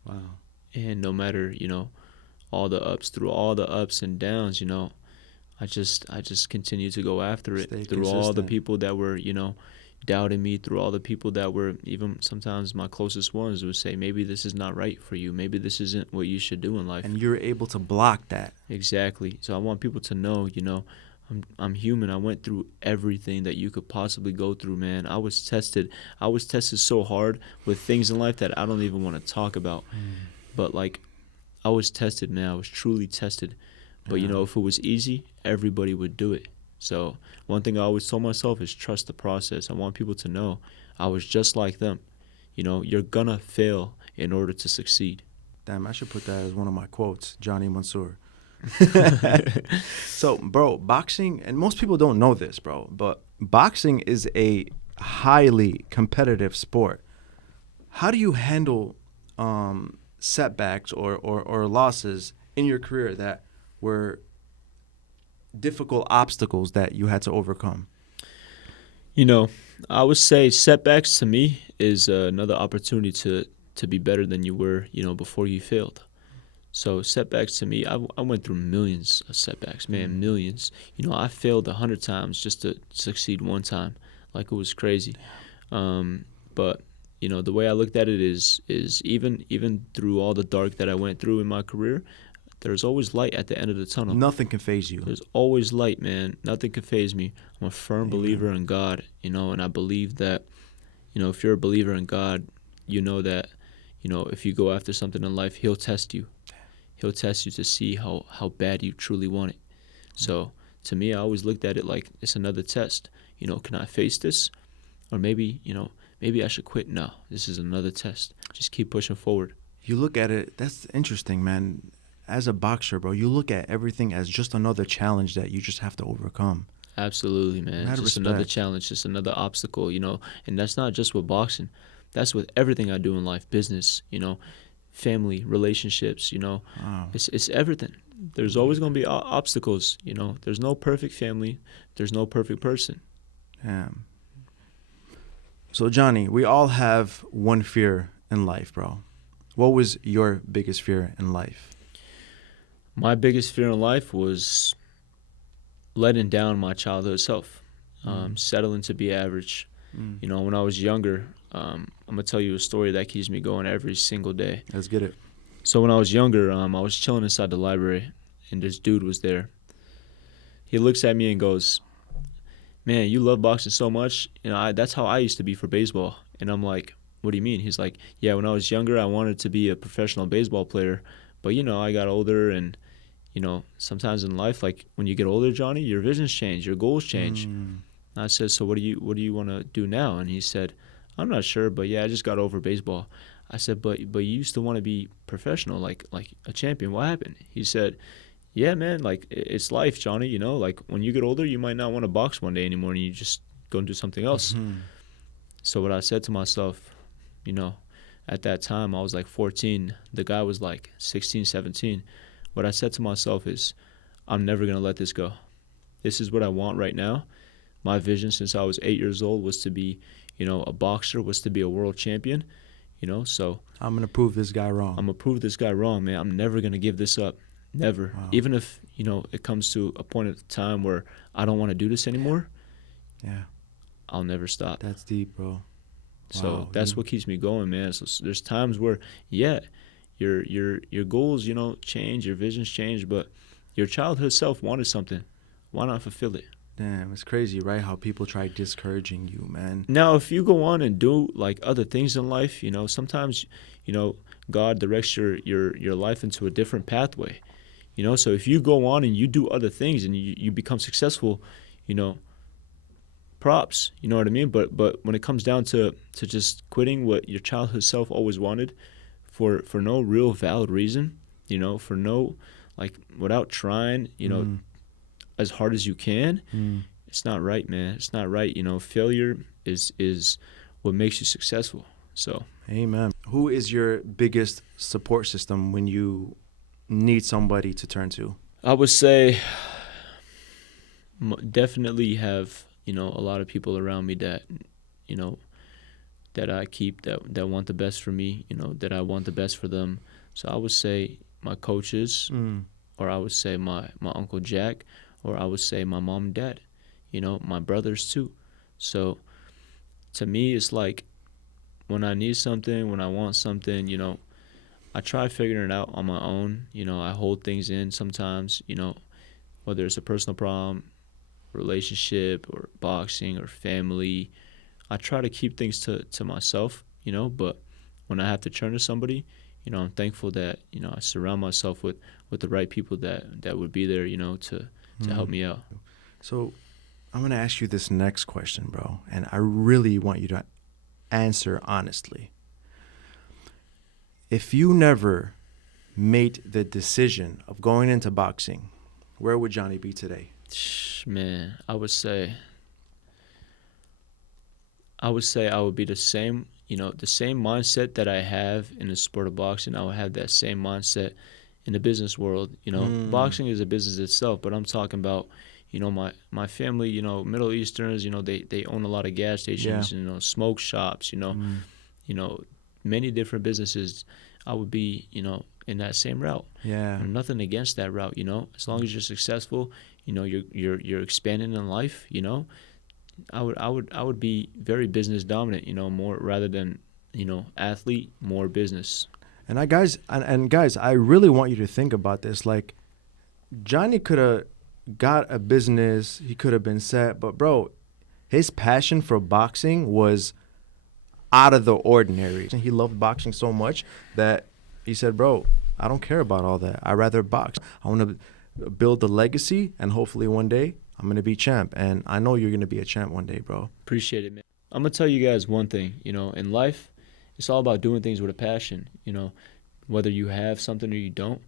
wow. And no matter, all the ups, through all the ups and downs, I just continue to go after it. Stay through all the consistent. people that were, doubting me, through all the people that were, even sometimes my closest ones would say, maybe this is not right for you. Maybe this isn't what you should do in life. And you're able to block that. Exactly. So I want people to know, I'm human. I went through everything that you could possibly go through, man. I was tested so hard with things in life that I don't even want to talk about. But I was tested, man. I was truly tested. But if it was easy, everybody would do it. So one thing I always told myself is trust the process. I want people to know I was just like them. You're gonna fail in order to succeed. Damn, I should put that as one of my quotes, Jonny Mansour. So, bro, boxing, and most people don't know this, bro, but boxing is a highly competitive sport. How do you handle setbacks or losses in your career that were difficult obstacles that you had to overcome? I would say setbacks to me is another opportunity to be better than you were, before you failed. So setbacks to me, I went through millions of setbacks, man, millions. I failed 100 times just to succeed one time. It was crazy. But the way I looked at it is even through all the dark that I went through in my career, there's always light at the end of the tunnel. Nothing can phase you. There's always light, man. Nothing can phase me. I'm a firm believer in God, and I believe that, if you're a believer in God, you know that, if you go after something in life, He'll test you. He'll test you to see how bad you truly want it. So to me, I always looked at it like it's another test. Can I face this? Or maybe I should quit. No, this is another test. Just keep pushing forward. You look at it, that's interesting, man. As a boxer, bro, you look at everything as just another challenge that you just have to overcome. Absolutely, man. Mad Just respect. another challenge, just another obstacle, And that's not just with boxing. That's with everything I do in life, business, family, relationships, Wow. It's everything. There's always going to be obstacles, There's no perfect family. There's no perfect person. Damn. So, Jonny, we all have one fear in life, bro. What was your biggest fear in life? My biggest fear in life was letting down my childhood self, settling to be average. When I was younger, I'm going to tell you a story that keeps me going every single day. Let's get it. So when I was younger, I was chilling inside the library, and this dude was there. He looks at me and goes, man, you love boxing so much. That's how I used to be for baseball. And I'm like, what do you mean? He's like, yeah, when I was younger, I wanted to be a professional baseball player. But, I got older, and, sometimes in life, when you get older, Jonny, your visions change, your goals change. And I said, so what do you want to do now? And he said, I'm not sure, but yeah, I just got over baseball. I said, but you used to want to be professional, like a champion. What happened? He said, yeah, man, it's life, Jonny, when you get older, you might not want to box one day anymore, and you just go and do something else. So what I said to myself, at that time, I was 14. The guy was 16, 17. What I said to myself is, I'm never going to let this go. This is what I want right now. My vision since I was 8 years old was to be, a boxer, was to be a world champion, so. I'm going to prove this guy wrong. I'm going to prove this guy wrong, man. I'm never going to give this up. Never. Wow. Even if, it comes to a point of time where I don't want to do this anymore. Yeah. I'll never stop. That's deep, bro. So Wow. that's what keeps me going, man. So there's times where, yeah, your goals, change, your visions change, but your childhood self wanted something. Why not fulfill it? Damn, it's crazy, right? How people try discouraging you, man. Now, if you go on and do like other things in life, sometimes, God directs your life into a different pathway. So if you go on and you do other things and you become successful, props, you know what I mean? But when it comes down to just quitting what your childhood self always wanted for no real valid reason, for no, like, without trying, as hard as you can, it's not right, man. It's not right. Failure is what makes you successful. So, amen. Who is your biggest support system when you need somebody to turn to? I would say definitely have, a lot of people around me that, that I keep, that want the best for me, that I want the best for them. So I would say my coaches, or I would say my Uncle Jack, or I would say my mom and dad, my brothers too. So to me, it's like when I need something, when I want something, I try figuring it out on my own. I hold things in sometimes, whether it's a personal problem, relationship, or boxing, or family. I try to keep things to myself, but when I have to turn to somebody, I'm thankful that, I surround myself with the right people that would be there, to help me out. So I'm going to ask you this next question, bro, and I really want you to answer honestly. If you never made the decision of going into boxing, where would Jonny be today? Man, I would say I would be the same, the same mindset that I have in the sport of boxing. I would have that same mindset in the business world. Boxing is a business itself, but I'm talking about, my family, Middle Easterns, they own a lot of gas stations, smoke shops, many different businesses. I would be, in that same route. Yeah. And nothing against that route, as long as you're successful, you're expanding in life, I would be very business dominant, more rather than, athlete, more business. And guys, I really want you to think about this. Like, Jonny could have got a business, he could have been set, but bro, his passion for boxing was out of the ordinary. He loved boxing so much that he said, bro, I don't care about all that. I'd rather box. I want to build the legacy, and hopefully one day I'm going to be champ. And I know you're going to be a champ one day, bro. Appreciate it, man. I'm going to tell you guys one thing, in life, it's all about doing things with a passion. Whether you have something or you don't,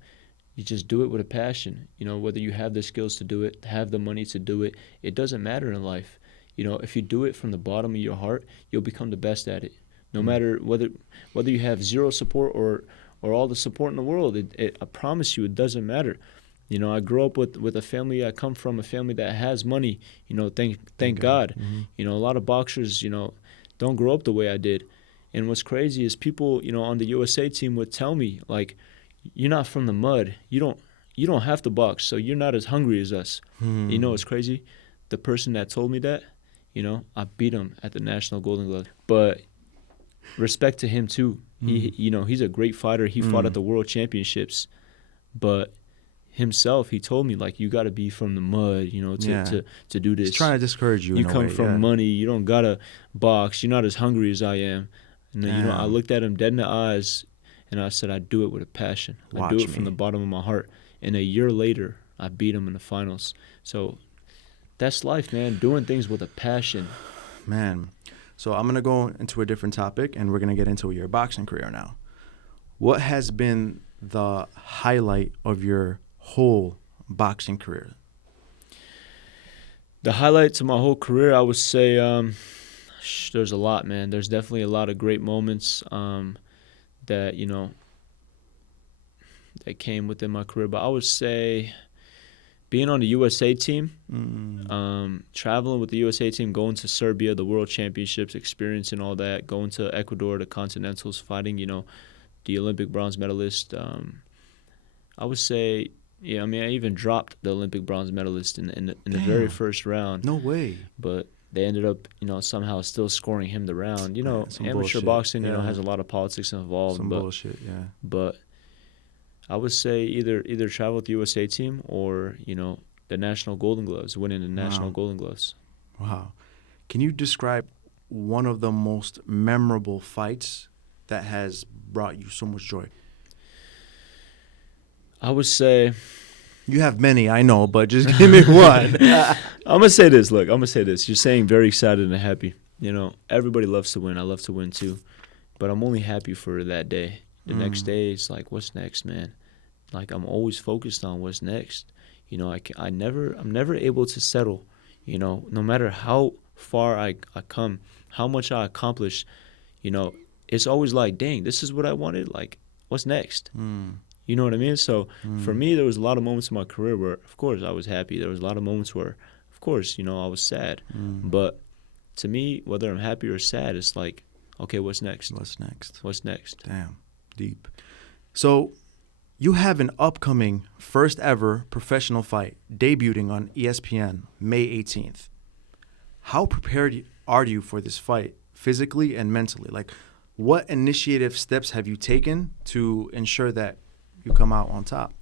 you just do it with a passion. Whether you have the skills to do it, have the money to do it, it doesn't matter in life. If you do it from the bottom of your heart, you'll become the best at it. No matter whether you have zero support or all the support in the world, I promise you, it doesn't matter. I grew up with a family. I come from a family that has money. Thank God. Mm-hmm. A lot of boxers, don't grow up the way I did. And what's crazy is people, on the USA team would tell me, like, you're not from the mud. You don't have to box, so you're not as hungry as us. It's crazy. The person that told me that, I beat him at the National Golden Glove. But respect to him too. He's a great fighter. He fought at the World Championships, but himself, he told me, like, you got to be from the mud, to do this. He's trying to discourage you. You in a come way, from money. You don't gotta box. You're not as hungry as I am. And I looked at him dead in the eyes, and I said, I do it with a passion. I do it from the bottom of my heart. And a year later, I beat him in the finals. So that's life, man. Doing things with a passion. Man. So I'm going to go into a different topic, and we're going to get into your boxing career now. What has been the highlight of your whole boxing career? The highlight to my whole career, I would say there's a lot, man. There's definitely a lot of great moments that, that came within my career. But I would say being on the USA team, traveling with the USA team, going to Serbia, the World Championships, experiencing all that, going to Ecuador, the Continentals, fighting, the Olympic bronze medalist. I would say, I even dropped the Olympic bronze medalist in the very first round. No way. But they ended up, somehow still scoring him the round. Amateur bullshit. Boxing, has a lot of politics involved. Some bullshit, yeah. But I would say either travel with the USA team or, the national Golden Gloves, winning the national Wow. Golden Gloves. Wow. Can you describe one of the most memorable fights that has brought you so much joy? I would say, You have many, I know, but just give me one. I'm gonna say this. Look, I'm gonna say this. You're saying very excited and happy. You know, everybody loves to win. I love to win too, but I'm only happy for that day. The next day, it's like, what's next, man? Like, I'm always focused on what's next. You know, I'm never able to settle. You know, no matter how far I come, how much I accomplish, you know, it's always like, dang, this is what I wanted. Like, what's next? You know what I mean? So for me, there was a lot of moments in my career where, of course, I was happy. There was a lot of moments where, of course, you know, I was sad. But to me, whether I'm happy or sad, it's like, okay, what's next? What's next? What's next? Damn, deep. So you have an upcoming first ever professional fight debuting on ESPN May 18th. How prepared are you for this fight physically and mentally? Like, what initiative steps have you taken to ensure that you come out on top?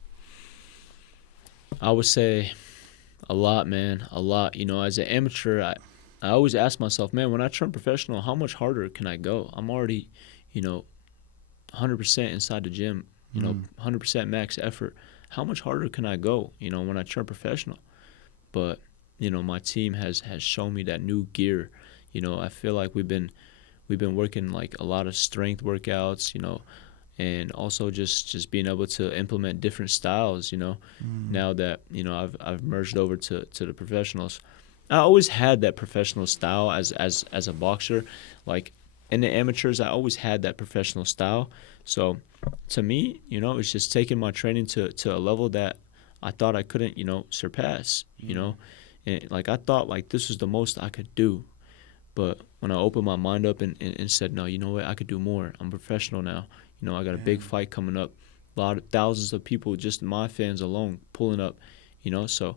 I would say a lot, man, a lot. You know, as an amateur, I always ask myself, man, when I turn professional, how much harder can I go? I'm already, you know, 100% inside the gym, you know, 100% max effort. How much harder can I go, you know, when I turn professional? But, you know, my team has shown me that new gear. You know, I feel like we've been working like a lot of strength workouts, you know, and also just being able to implement different styles, you know, now that, you know, I've merged over to the professionals. I always had that professional style as a boxer. Like, in the amateurs, I always had that professional style. So to me, you know, it's just taking my training to a level that I thought I couldn't, you know, surpass, you know. And like, I thought like this was the most I could do. But when I opened my mind up and said, no, you know what, I could do more. I'm a professional now. You know, I got a big fight coming up. A lot of thousands of people, just my fans alone, pulling up, you know. So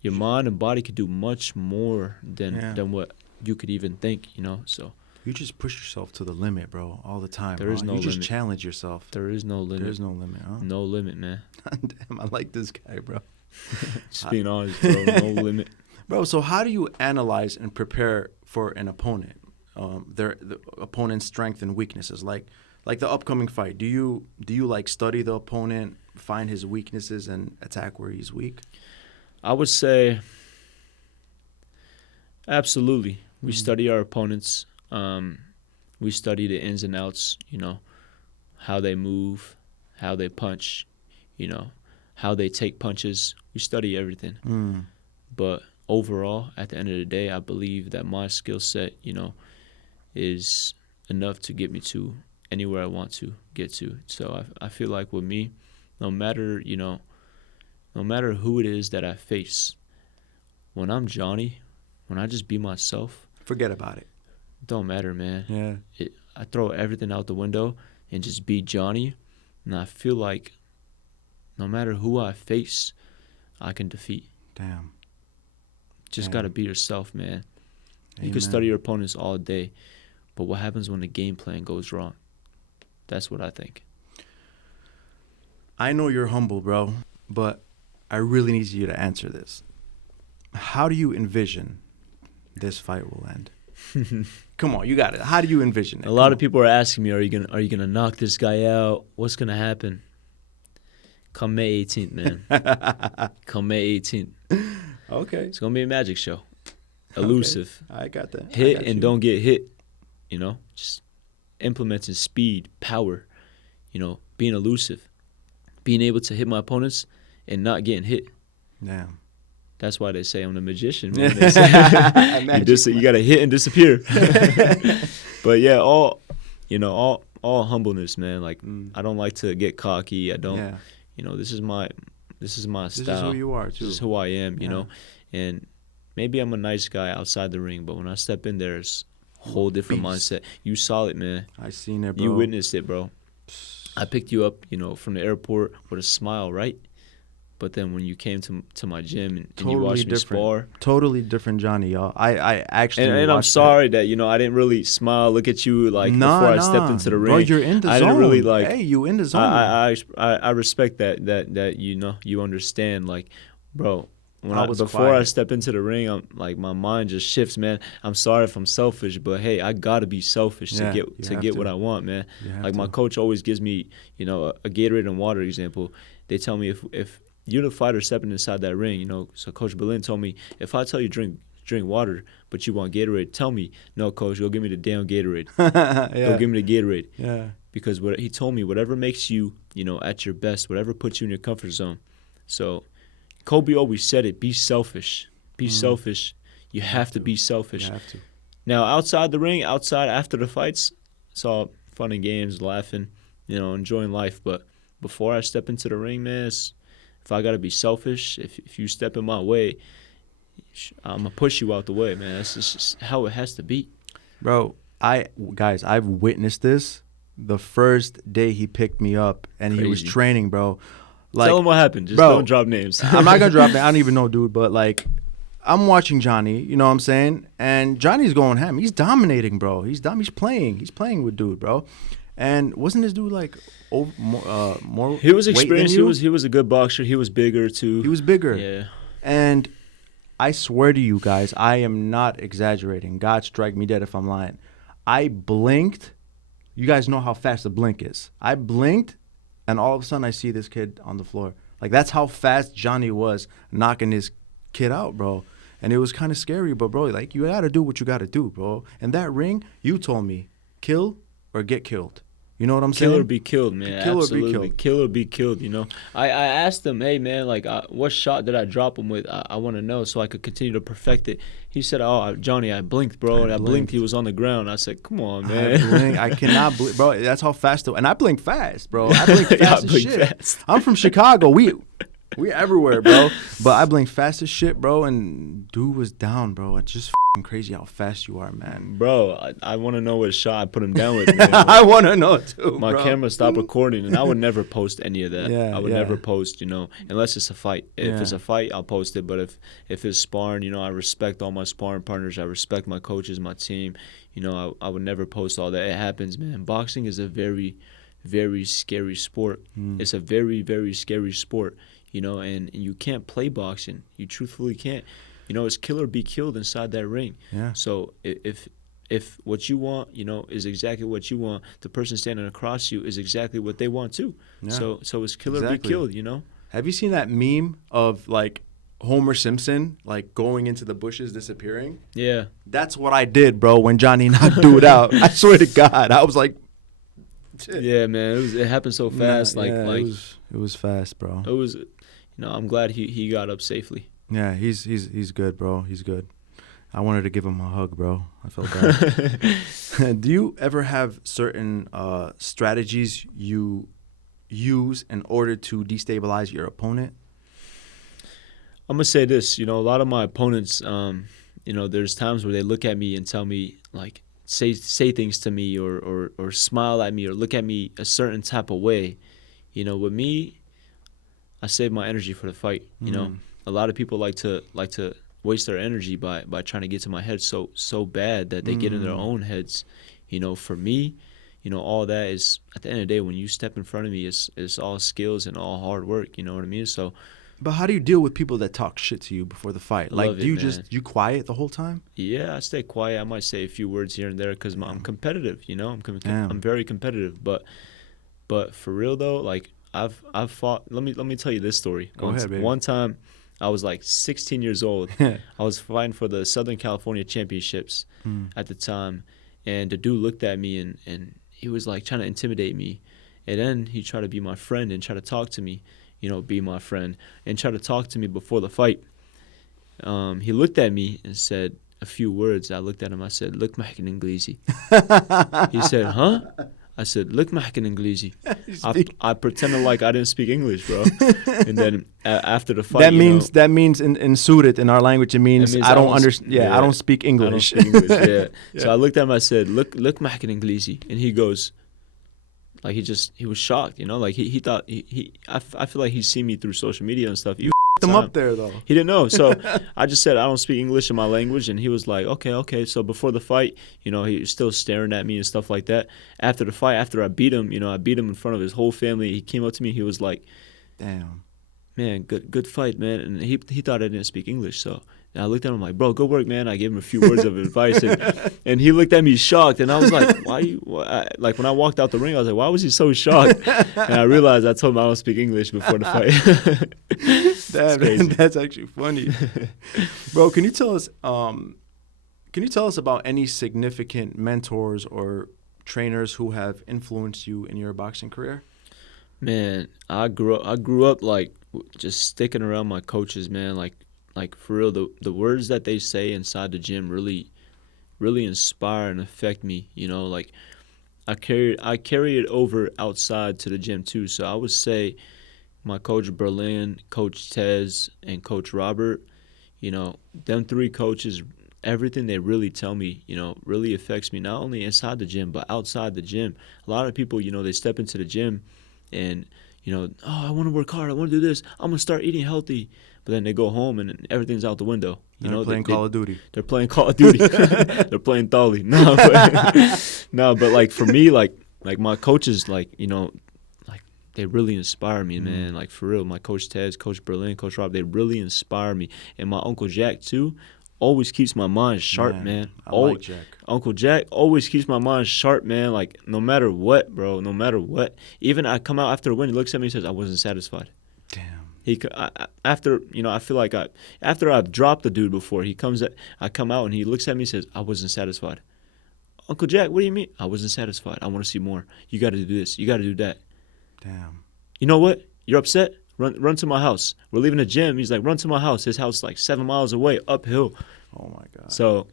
your mind and body could do much more than what you could even think, you know. So You just push yourself to the limit, bro, all the time. There is no You just limit. challenge yourself. there is no limit. There's no limit, huh? No limit, man. Damn, I like this guy, bro. Just being honest, bro. No limit. Bro, so how do you analyze and prepare for an opponent? The opponent's strength and weaknesses, like the upcoming fight. Do you like study the opponent, find his weaknesses, and attack where he's weak? I would say absolutely. We study our opponents. We study the ins and outs, you know, how they move, how they punch, you know, how they take punches. We study everything. But overall, at the end of the day, I believe that my skill set, you know, is enough to get me to anywhere I want to get to. So I feel like with me, no matter who it is that I face, when I'm Jonny, when I just be myself, Forget about it. it don't matter, man. Yeah. I throw everything out the window and just be Jonny, and I feel like no matter who I face, I can defeat. Damn. Just Damn. got to be yourself, man. You Amen. can study your opponents all day, but what happens when the game plan goes wrong? That's what I think. I know you're humble, bro, but I really need you to answer this. How do you envision this fight will end? Come on, you got it. How do you envision it? A lot of people are asking me, are you gonna knock this guy out? What's gonna happen? Come May 18th, man. Come May 18th. Okay. It's gonna be a magic show. Elusive. Okay. I got that. Hit I got and you. don't get hit. You know, just implementing speed, power. You know, being elusive, being able to hit my opponents and not getting hit. Damn. That's why they say I'm the magician, man. They say, you gotta hit and disappear. But yeah, all humbleness, man. Like, I don't like to get cocky. I don't. Yeah. You know, this is my style. This is who you are, too. This is who I am. You Yeah. know, and maybe I'm a nice guy outside the ring, but when I step in there, it's a whole different Beast. mindset. You saw it, man. I seen it, bro. You witnessed it, bro. I picked you up, you know, from the airport with a smile, right? But then when you came to my gym and you watched me spar. Totally different Jonny, y'all. I actually And I'm watched sorry that, you know, I didn't really smile, look at you like before I stepped into the ring. Bro, you're in the I zone. didn't really like. Hey, you in the zone. I respect that you know you understand, like, bro. before I step into the ring, I'm like, my mind just shifts, man. I'm sorry if I'm selfish, but hey, I gotta be selfish to get what I want, man. Like my coach always gives me, you know, a Gatorade and water example. They tell me if you're the fighter stepping inside that ring, you know. So Coach Berlin told me, if I tell you drink water, but you want Gatorade, tell me, no, coach, go give me the damn Gatorade. Go give me the Gatorade. Yeah. Because he told me, whatever makes you, you know, at your best, whatever puts you in your comfort zone. So Kobe always said it, be selfish. Be selfish. You have to be selfish. You have to. Now, outside the ring, after the fights, it's all fun and games, laughing, you know, enjoying life. But before I step into the ring, man, if I got to be selfish, if you step in my way, I'm going to push you out the way, man. That's just how it has to be. Bro, I've witnessed this the first day he picked me up and he was training, bro. Like, tell him what happened. Just don't drop names. I'm not going to drop names. I don't even know, dude. But, like, I'm watching Johnny, you know what I'm saying? And Johnny's going ham. He's dominating, bro. He's playing. He's playing with dude, bro. And wasn't this dude, like, more He was experienced. weight than you? He was a good boxer. He was bigger, too. He was bigger. Yeah. And I swear to you guys, I am not exaggerating. God strike me dead if I'm lying. I blinked. You guys know how fast the blink is. I blinked, and all of a sudden I see this kid on the floor. Like, that's how fast Johnny was knocking his kid out, bro. And it was kind of scary, but, bro, like, you got to do what you got to do, bro. And that ring, you told me, kill or get killed. You know what I'm saying? Kill or be killed, man. Kill Absolutely. or be killed. Kill or be killed, you know. I asked him, hey, man, like, what shot did I drop him with? I want to know so I could continue to perfect it. He said, Johnny, I blinked, bro. And I blinked. He was on the ground. I said, come on, man. I cannot blink. Bro, that's how fast. And I blink fast, bro. I blink fast as shit. Fast. I'm from Chicago. We everywhere, bro. But I blink fast as shit, bro. And dude was down, bro. It's just crazy how fast you are, man. Bro, I want to know what shot I put him down with, man. I want to know, too, My bro. camera stopped recording, and I would never post any of that. Yeah, I would never post, you know, unless it's a fight. If it's a fight, I'll post it. But if it's sparring, you know, I respect all my sparring partners. I respect my coaches, my team. You know, I would never post all that. It happens, man. Boxing is a very, very scary sport. It's a very, very scary sport, you know, and you can't play boxing. You truthfully can't. You know, it's kill or be killed inside that ring. Yeah. So if what you want, you know, is exactly what you want, the person standing across you is exactly what they want too. Yeah. So it's kill or be killed, you know? Have you seen that meme of, like, Homer Simpson, like, going into the bushes, disappearing? Yeah. That's what I did, bro, when Johnny knocked dude out. I swear to God. I was like, shit. Yeah, man. It happened so fast. It was fast, bro. It was, you know, I'm glad he got up safely. Yeah, he's good, bro. He's good. I wanted to give him a hug, bro. I felt bad. Do you ever have certain strategies you use in order to destabilize your opponent? I'm going to say this. You know, a lot of my opponents, you know, there's times where they look at me and tell me, like, say things to me or smile at me or look at me a certain type of way. You know, with me, I save my energy for the fight, you know. A lot of people like to waste their energy by trying to get to my head so bad that they get in their own heads. You know, for me, you know, all that is, at the end of the day, when you step in front of me, it's all skills and all hard work. You know what I mean? So. But how do you deal with people that talk shit to you before the fight? Like, do you quiet the whole time? Yeah, I stay quiet. I might say a few words here and there because I'm competitive. You know, I'm very competitive. But for real though, like I've fought. Let me tell you this story. Go ahead, baby. One time, I was like 16 years old. I was fighting for the Southern California Championships at the time, and the dude looked at me and he was like trying to intimidate me, and then he tried to be my friend and try to talk to me. You know, be my friend and try to talk to me before the fight. He looked at me and said a few words. I looked at him. I said, "Look معك إنجليزي." He said, "Huh?" I said, "Look معك إنجليزي." I pretended like I didn't speak English, bro. And then after the fight, that means in Surit, in our language, it means I don't understand. Yeah, I don't speak English. I don't speak English. Yeah. So I looked at him. I said, "Look معك إنجليزي," and he goes. Like he was shocked, you know. Like he thought I feel like he's seen me through social media and stuff. You f***ed him up there though. He didn't know, so I just said I don't speak English in my language, and he was like, okay. So before the fight, you know, he was still staring at me and stuff like that. After the fight, after I beat him, you know, I beat him in front of his whole family. He came up to me. He was like, "Damn, man, good fight, man. And he thought I didn't speak English, so and I looked at him like, bro, go work, man. I gave him a few words of advice, and he looked at me shocked, and I was like, like when I walked out the ring, I was like, why was he so shocked? And I realized I told him I don't speak English before the fight. That's actually funny, bro. Can you tell us about any significant mentors or trainers who have influenced you in your boxing career? Man, I grew up like just sticking around my coaches, man. Like for real, the words that they say inside the gym really inspire and affect me. You know, like I carry it over outside to the gym too. So I would say my coach Berlin, Coach Tez, and Coach Robert, you know, them three coaches, everything they really tell me, you know, really affects me, not only inside the gym, but outside the gym. A lot of people, you know, they step into the gym and, you know, oh, I want to work hard. I want to do this. I'm going to start eating healthy. But then they go home and everything's out the window. You know, playing Call of Duty. They're playing Call of Duty. They're playing Thali. But like for me, like my coaches, like, you know, like they really inspire me, man. Like for real, my coach Tez, Coach Berlin, Coach Rob, they really inspire me. And my Uncle Jack too always keeps my mind sharp, man. I like Jack. Uncle Jack always keeps my mind sharp, man. Like no matter what, bro, no matter what. Even I come out after a win, he looks at me and says, I wasn't satisfied. Damn. After, you know, I feel like after I've dropped the dude before, I come out and he looks at me and says, I wasn't satisfied. Uncle Jack, what do you mean? I wasn't satisfied. I want to see more. You got to do this. You got to do that. Damn. You know what? You're upset? Run to my house. We're leaving the gym. He's like, run to my house. His house is like 7 miles away, uphill. Oh, my God. So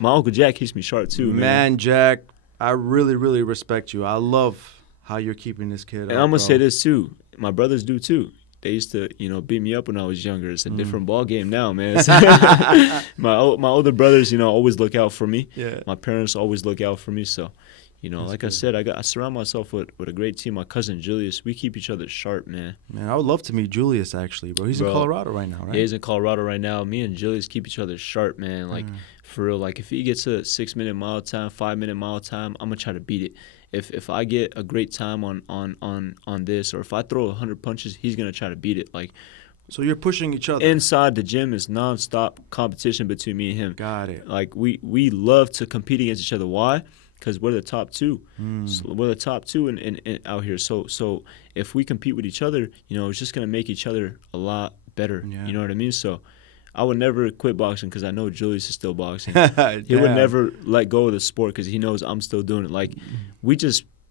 my Uncle Jack keeps me sharp too, man. Man, Jack, I really, really respect you. I love how you're keeping this kid up, And I'm going to bro. say this too. My brothers do too. They used to, you know, beat me up when I was younger. It's a different ball game now, man. My older brothers, you know, always look out for me. Yeah. My parents always look out for me. So, you know, like I said, I surround myself with a great team. My cousin Julius, we keep each other sharp, man. Man, I would love to meet Julius, actually, bro. He's in Colorado right now, right? Yeah, he's in Colorado right now. Me and Julius keep each other sharp, man. Like, for real, like if he gets a 6-minute mile time, 5-minute mile time, I'm going to try to beat it. If I get a great time on this, or if I throw 100 punches, he's going to try to beat it. Like, so you're pushing each other. inside the gym is nonstop competition between me and him. Got it. Like, we love to compete against each other. Why? Because we're the top two. So we're the top two in out here. So if we compete with each other, you know, it's just going to make each other a lot better. Yeah. You know what I mean? So I would never quit boxing because I know Julius is still boxing. He would Damn. never let go of the sport because he knows I'm still doing it. Like, we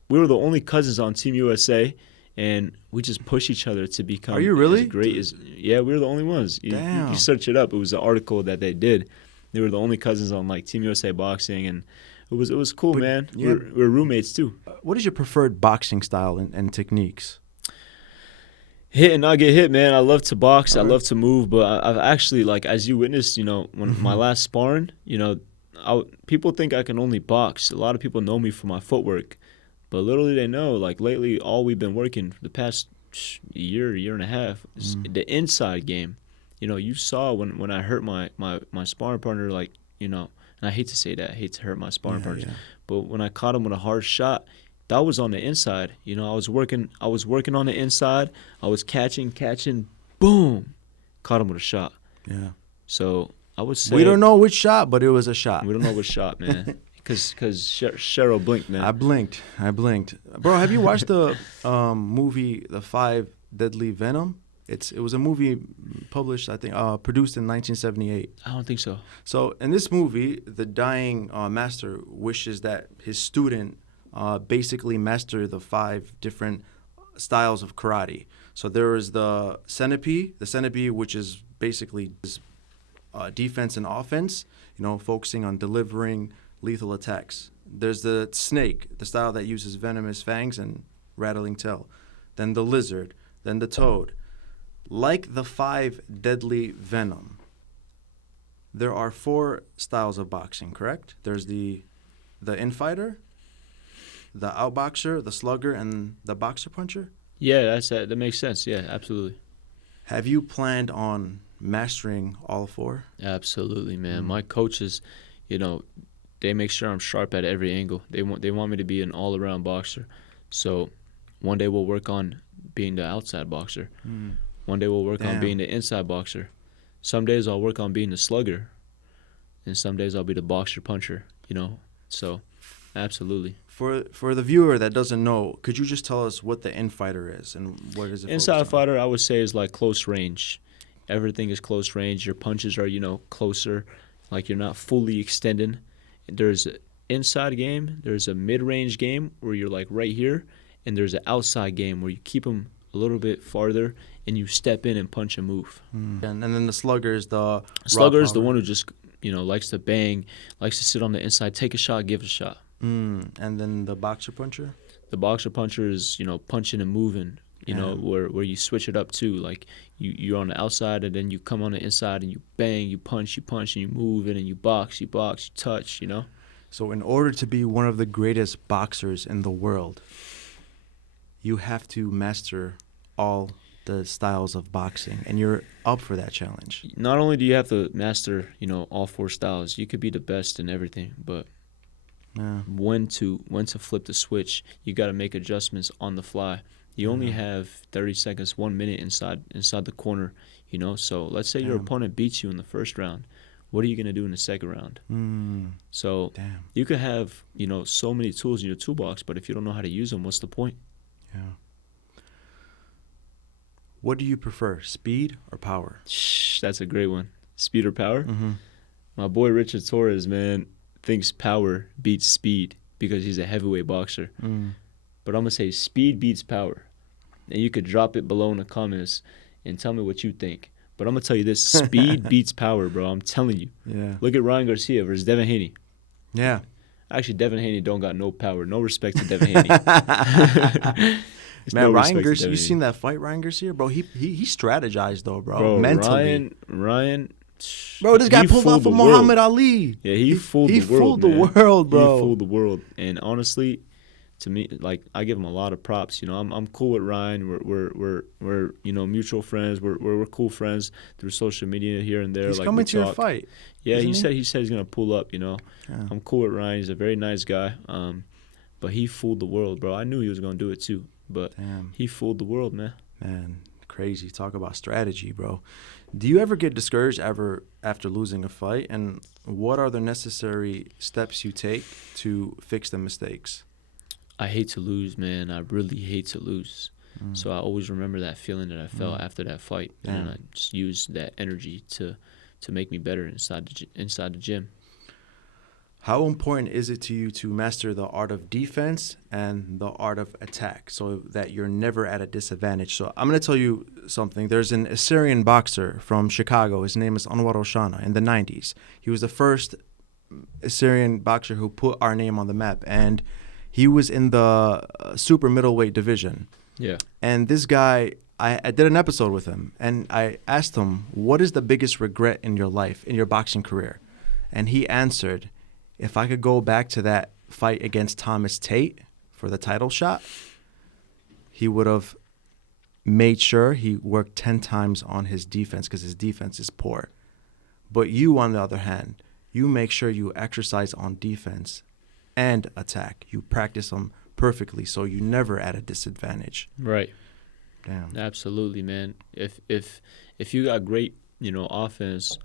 were the only cousins on Team USA, and we just push each other to become Are you really? as great as. Yeah, we were the only ones. Damn. You search it up. It was an article that they did. They were the only cousins on like Team USA boxing, and it was cool, man. yeah. We're roommates too. What is your preferred boxing style and techniques? Hit and not get hit, man. I love to box. I love to move, but I've actually, like, as you witnessed, you know, when my last sparring, you know, people think I can only box. A lot of people know me for my footwork, but little do they know, like, lately, all we've been working for the past year and a half is the inside game. You know, you saw when I hurt my sparring partner, like, you know, and I hate to say that. I hate to hurt my sparring partners, but when I caught him with a hard shot, that was on the inside. You know, I was working on the inside. I was catching, boom, caught him with a shot. Yeah. So I would say We don't know which shot, but it was a shot. We don't know which shot, man. Because Cheryl blinked, man. I blinked. Bro, have you watched the movie The 5 Deadly Venom? It was a movie published, I think, produced in 1978. I don't think so. So in this movie, the dying master wishes that his student basically master the 5 different styles of karate. So there is the centipede, which is basically defense and offense, you know, focusing on delivering lethal attacks. There's the snake, the style that uses venomous fangs and rattling tail. Then the lizard, then the toad. Like the 5 deadly venom, there are 4 styles of boxing, correct? There's the infighter, the outboxer, the slugger, and the boxer puncher? Yeah, that makes sense. Yeah, absolutely. Have you planned on mastering all 4? Absolutely, man. My coaches, you know, they make sure I'm sharp at every angle. They want me to be an all-around boxer. So one day we'll work on being the outside boxer. One day we'll work on Damn. being the inside boxer. Some days I'll work on being the slugger. And some days I'll be the boxer puncher, you know. So, absolutely. For the viewer that doesn't know, could you just tell us what the infighter is and what is it? Inside focused on? fighter, I would say, is like close range. Everything is close range. Your punches are, you know, closer. Like you're not fully extending. There's an inside game. There's a mid-range game where you're like right here. And there's an outside game where you keep them a little bit farther and you step in and punch and move. And then the slugger is the Slugger is the one who just, you know, likes to bang, likes to sit on the inside, take a shot, give a shot. And then the boxer puncher? The boxer puncher is, you know, punching and moving, you know, where you switch it up too. Like you're on the outside and then you come on the inside and you bang, you punch, and you move it and you box, you touch, you know. So in order to be one of the greatest boxers in the world, you have to master all the styles of boxing, and you're up for that challenge. Not only do you have to master, you know, all 4 styles, you could be the best in everything, but when to flip the switch, you got to make adjustments on the fly. You only have 30 seconds, 1 minute inside the corner, you know. So let's say your opponent beats you in the first round. What are you going to do in the second round? So you could have, you know, so many tools in your toolbox, but if you don't know how to use them, what's the point? Yeah. What do you prefer, speed or power? That's a great one. Speed or power? Mm-hmm. My boy Richard Torres, man, thinks power beats speed because he's a heavyweight boxer. But I'm going to say speed beats power. And you could drop it below in the comments and tell me what you think. But I'm going to tell you this, speed beats power, bro. I'm telling you. Yeah. Look at Ryan Garcia versus Devin Haney. Yeah. Actually, Devin Haney don't got no power. No respect to Devin Haney. Man, no Ryan respect to Garcia, Devin you Haney. seen that fight, Ryan Garcia? Bro, he strategized, though, bro. Mentally. Ryan. Bro, this guy he pulled off fooled of the world. Muhammad Ali. Yeah, he fooled he the world. fooled the man. world, bro. He fooled the world. And honestly, to me, like, I give him a lot of props. You know, I'm cool with Ryan. We're you know, mutual friends. We're cool friends through social media here and there. He's like, coming we to your talk. fight. Yeah, isn't he said he's gonna pull up. You know, I'm cool with Ryan. He's a very nice guy. But he fooled the world, bro. I knew he was gonna do it too. But he fooled the world, man. Man, crazy. Talk about strategy, bro. Do you ever get discouraged after losing a fight? And what are the necessary steps you take to fix the mistakes? I hate to lose, man. I really hate to lose. So I always remember that feeling that I felt after that fight. And I just used that energy to make me better inside the gym. How important is it to you to master the art of defense and the art of attack so that you're never at a disadvantage? So I'm going to tell you something. There's an Assyrian boxer from Chicago. His name is Anwar Oshana in the 90s. He was the first Assyrian boxer who put our name on the map, and he was in the super middleweight division. Yeah. And this guy, I did an episode with him, and I asked him, what is the biggest regret in your life, in your boxing career? And he answered, if I could go back to that fight against Thomas Tate for the title shot, he would have made sure he worked 10 times on his defense because his defense is poor. But you, on the other hand, you make sure you exercise on defense and attack. You practice them perfectly so you're never at a disadvantage. Right. Damn. Absolutely, man. If you got great, you know, offense,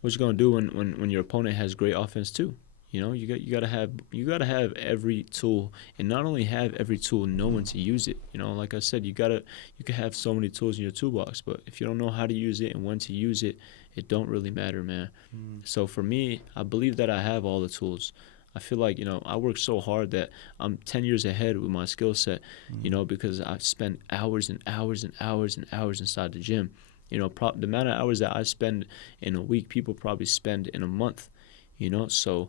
what you gonna do when your opponent has great offense too? You know, you gotta have every tool, and not only have every tool, know when to use it. You know, like I said, you can have so many tools in your toolbox, but if you don't know how to use it and when to use it, it don't really matter, man. So for me, I believe that I have all the tools. I feel like, you know, I work so hard that I'm 10 years ahead with my skill set, you know, because I spend hours and hours and hours and hours inside the gym. You know, the amount of hours that I spend in a week, people probably spend in a month, you know. So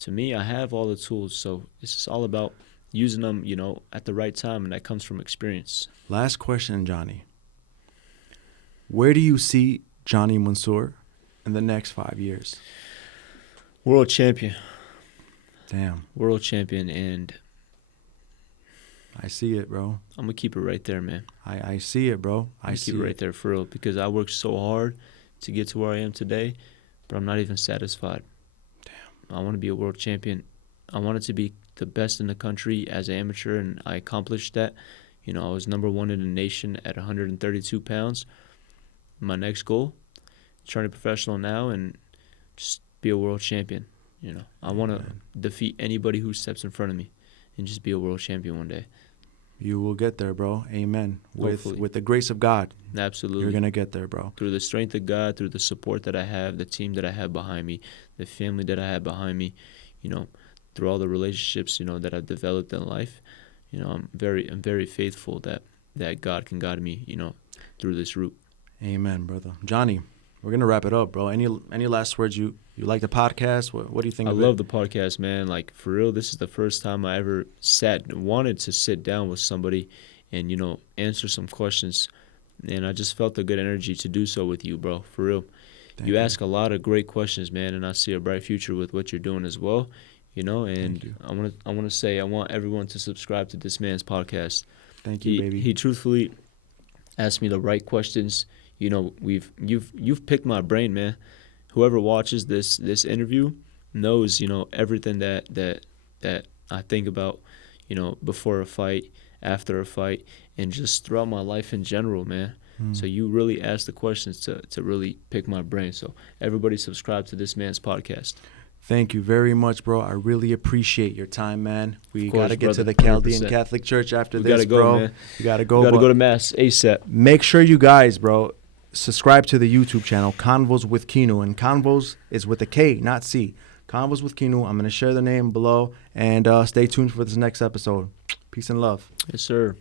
to me, I have all the tools. So it's just all about using them, you know, at the right time, and that comes from experience. Last question, Jonny. Where do you see Jonny Mansour in the next 5 years? World champion. Damn. World champion, and I see it, bro. I'm going to keep it right there, man. I see it, bro. I see keep it right there for real, because I worked so hard to get to where I am today, but I'm not even satisfied. Damn. I want to be a world champion. I wanted to be the best in the country as an amateur, and I accomplished that. You know, I was #1 in the nation at 132 pounds. my next goal, turn professional now and just be a world champion. You know, I want to defeat anybody who steps in front of me and just be a world champion one day. You will get there, bro. Amen. Hopefully. With the grace of God, Absolutely. you're going to get there, bro. Through the strength of God, through the support that I have, the team that I have behind me, the family that I have behind me, you know, through all the relationships, you know, that I've developed in life, you know, I'm very faithful that God can guide me, you know, through this route. Amen, brother. Jonny, we're going to wrap it up, bro. Any last words? You like the podcast? What do you think I of love it? the podcast, man. Like, for real, this is the first time I ever wanted to sit down with somebody and, you know, answer some questions. And I just felt a good energy to do so with you, bro. For real. You ask a lot of great questions, man, and I see a bright future with what you're doing as well. You know, and I want to say I want everyone to subscribe to this man's podcast. Thank you, baby. He truthfully asked me the right questions. You know, you've picked my brain, man. Whoever watches this interview knows, you know, everything that I think about, you know, before a fight, after a fight, and just throughout my life in general, man. So you really asked the questions to really pick my brain. So everybody subscribe to this man's podcast. Thank you very much, bro. I really appreciate your time, man. We course, got to get to brother. the Chaldean 100%. Catholic Church after We this, gotta go, bro. man. You got to go. We got to but go to Mass ASAP. Make sure you guys, bro, subscribe to the YouTube channel, KonvosWithKinu. And Konvos is with a K, not C. KonvosWithKinu. I'm going to share the name below. And stay tuned for this next episode. Peace and love. Yes, sir.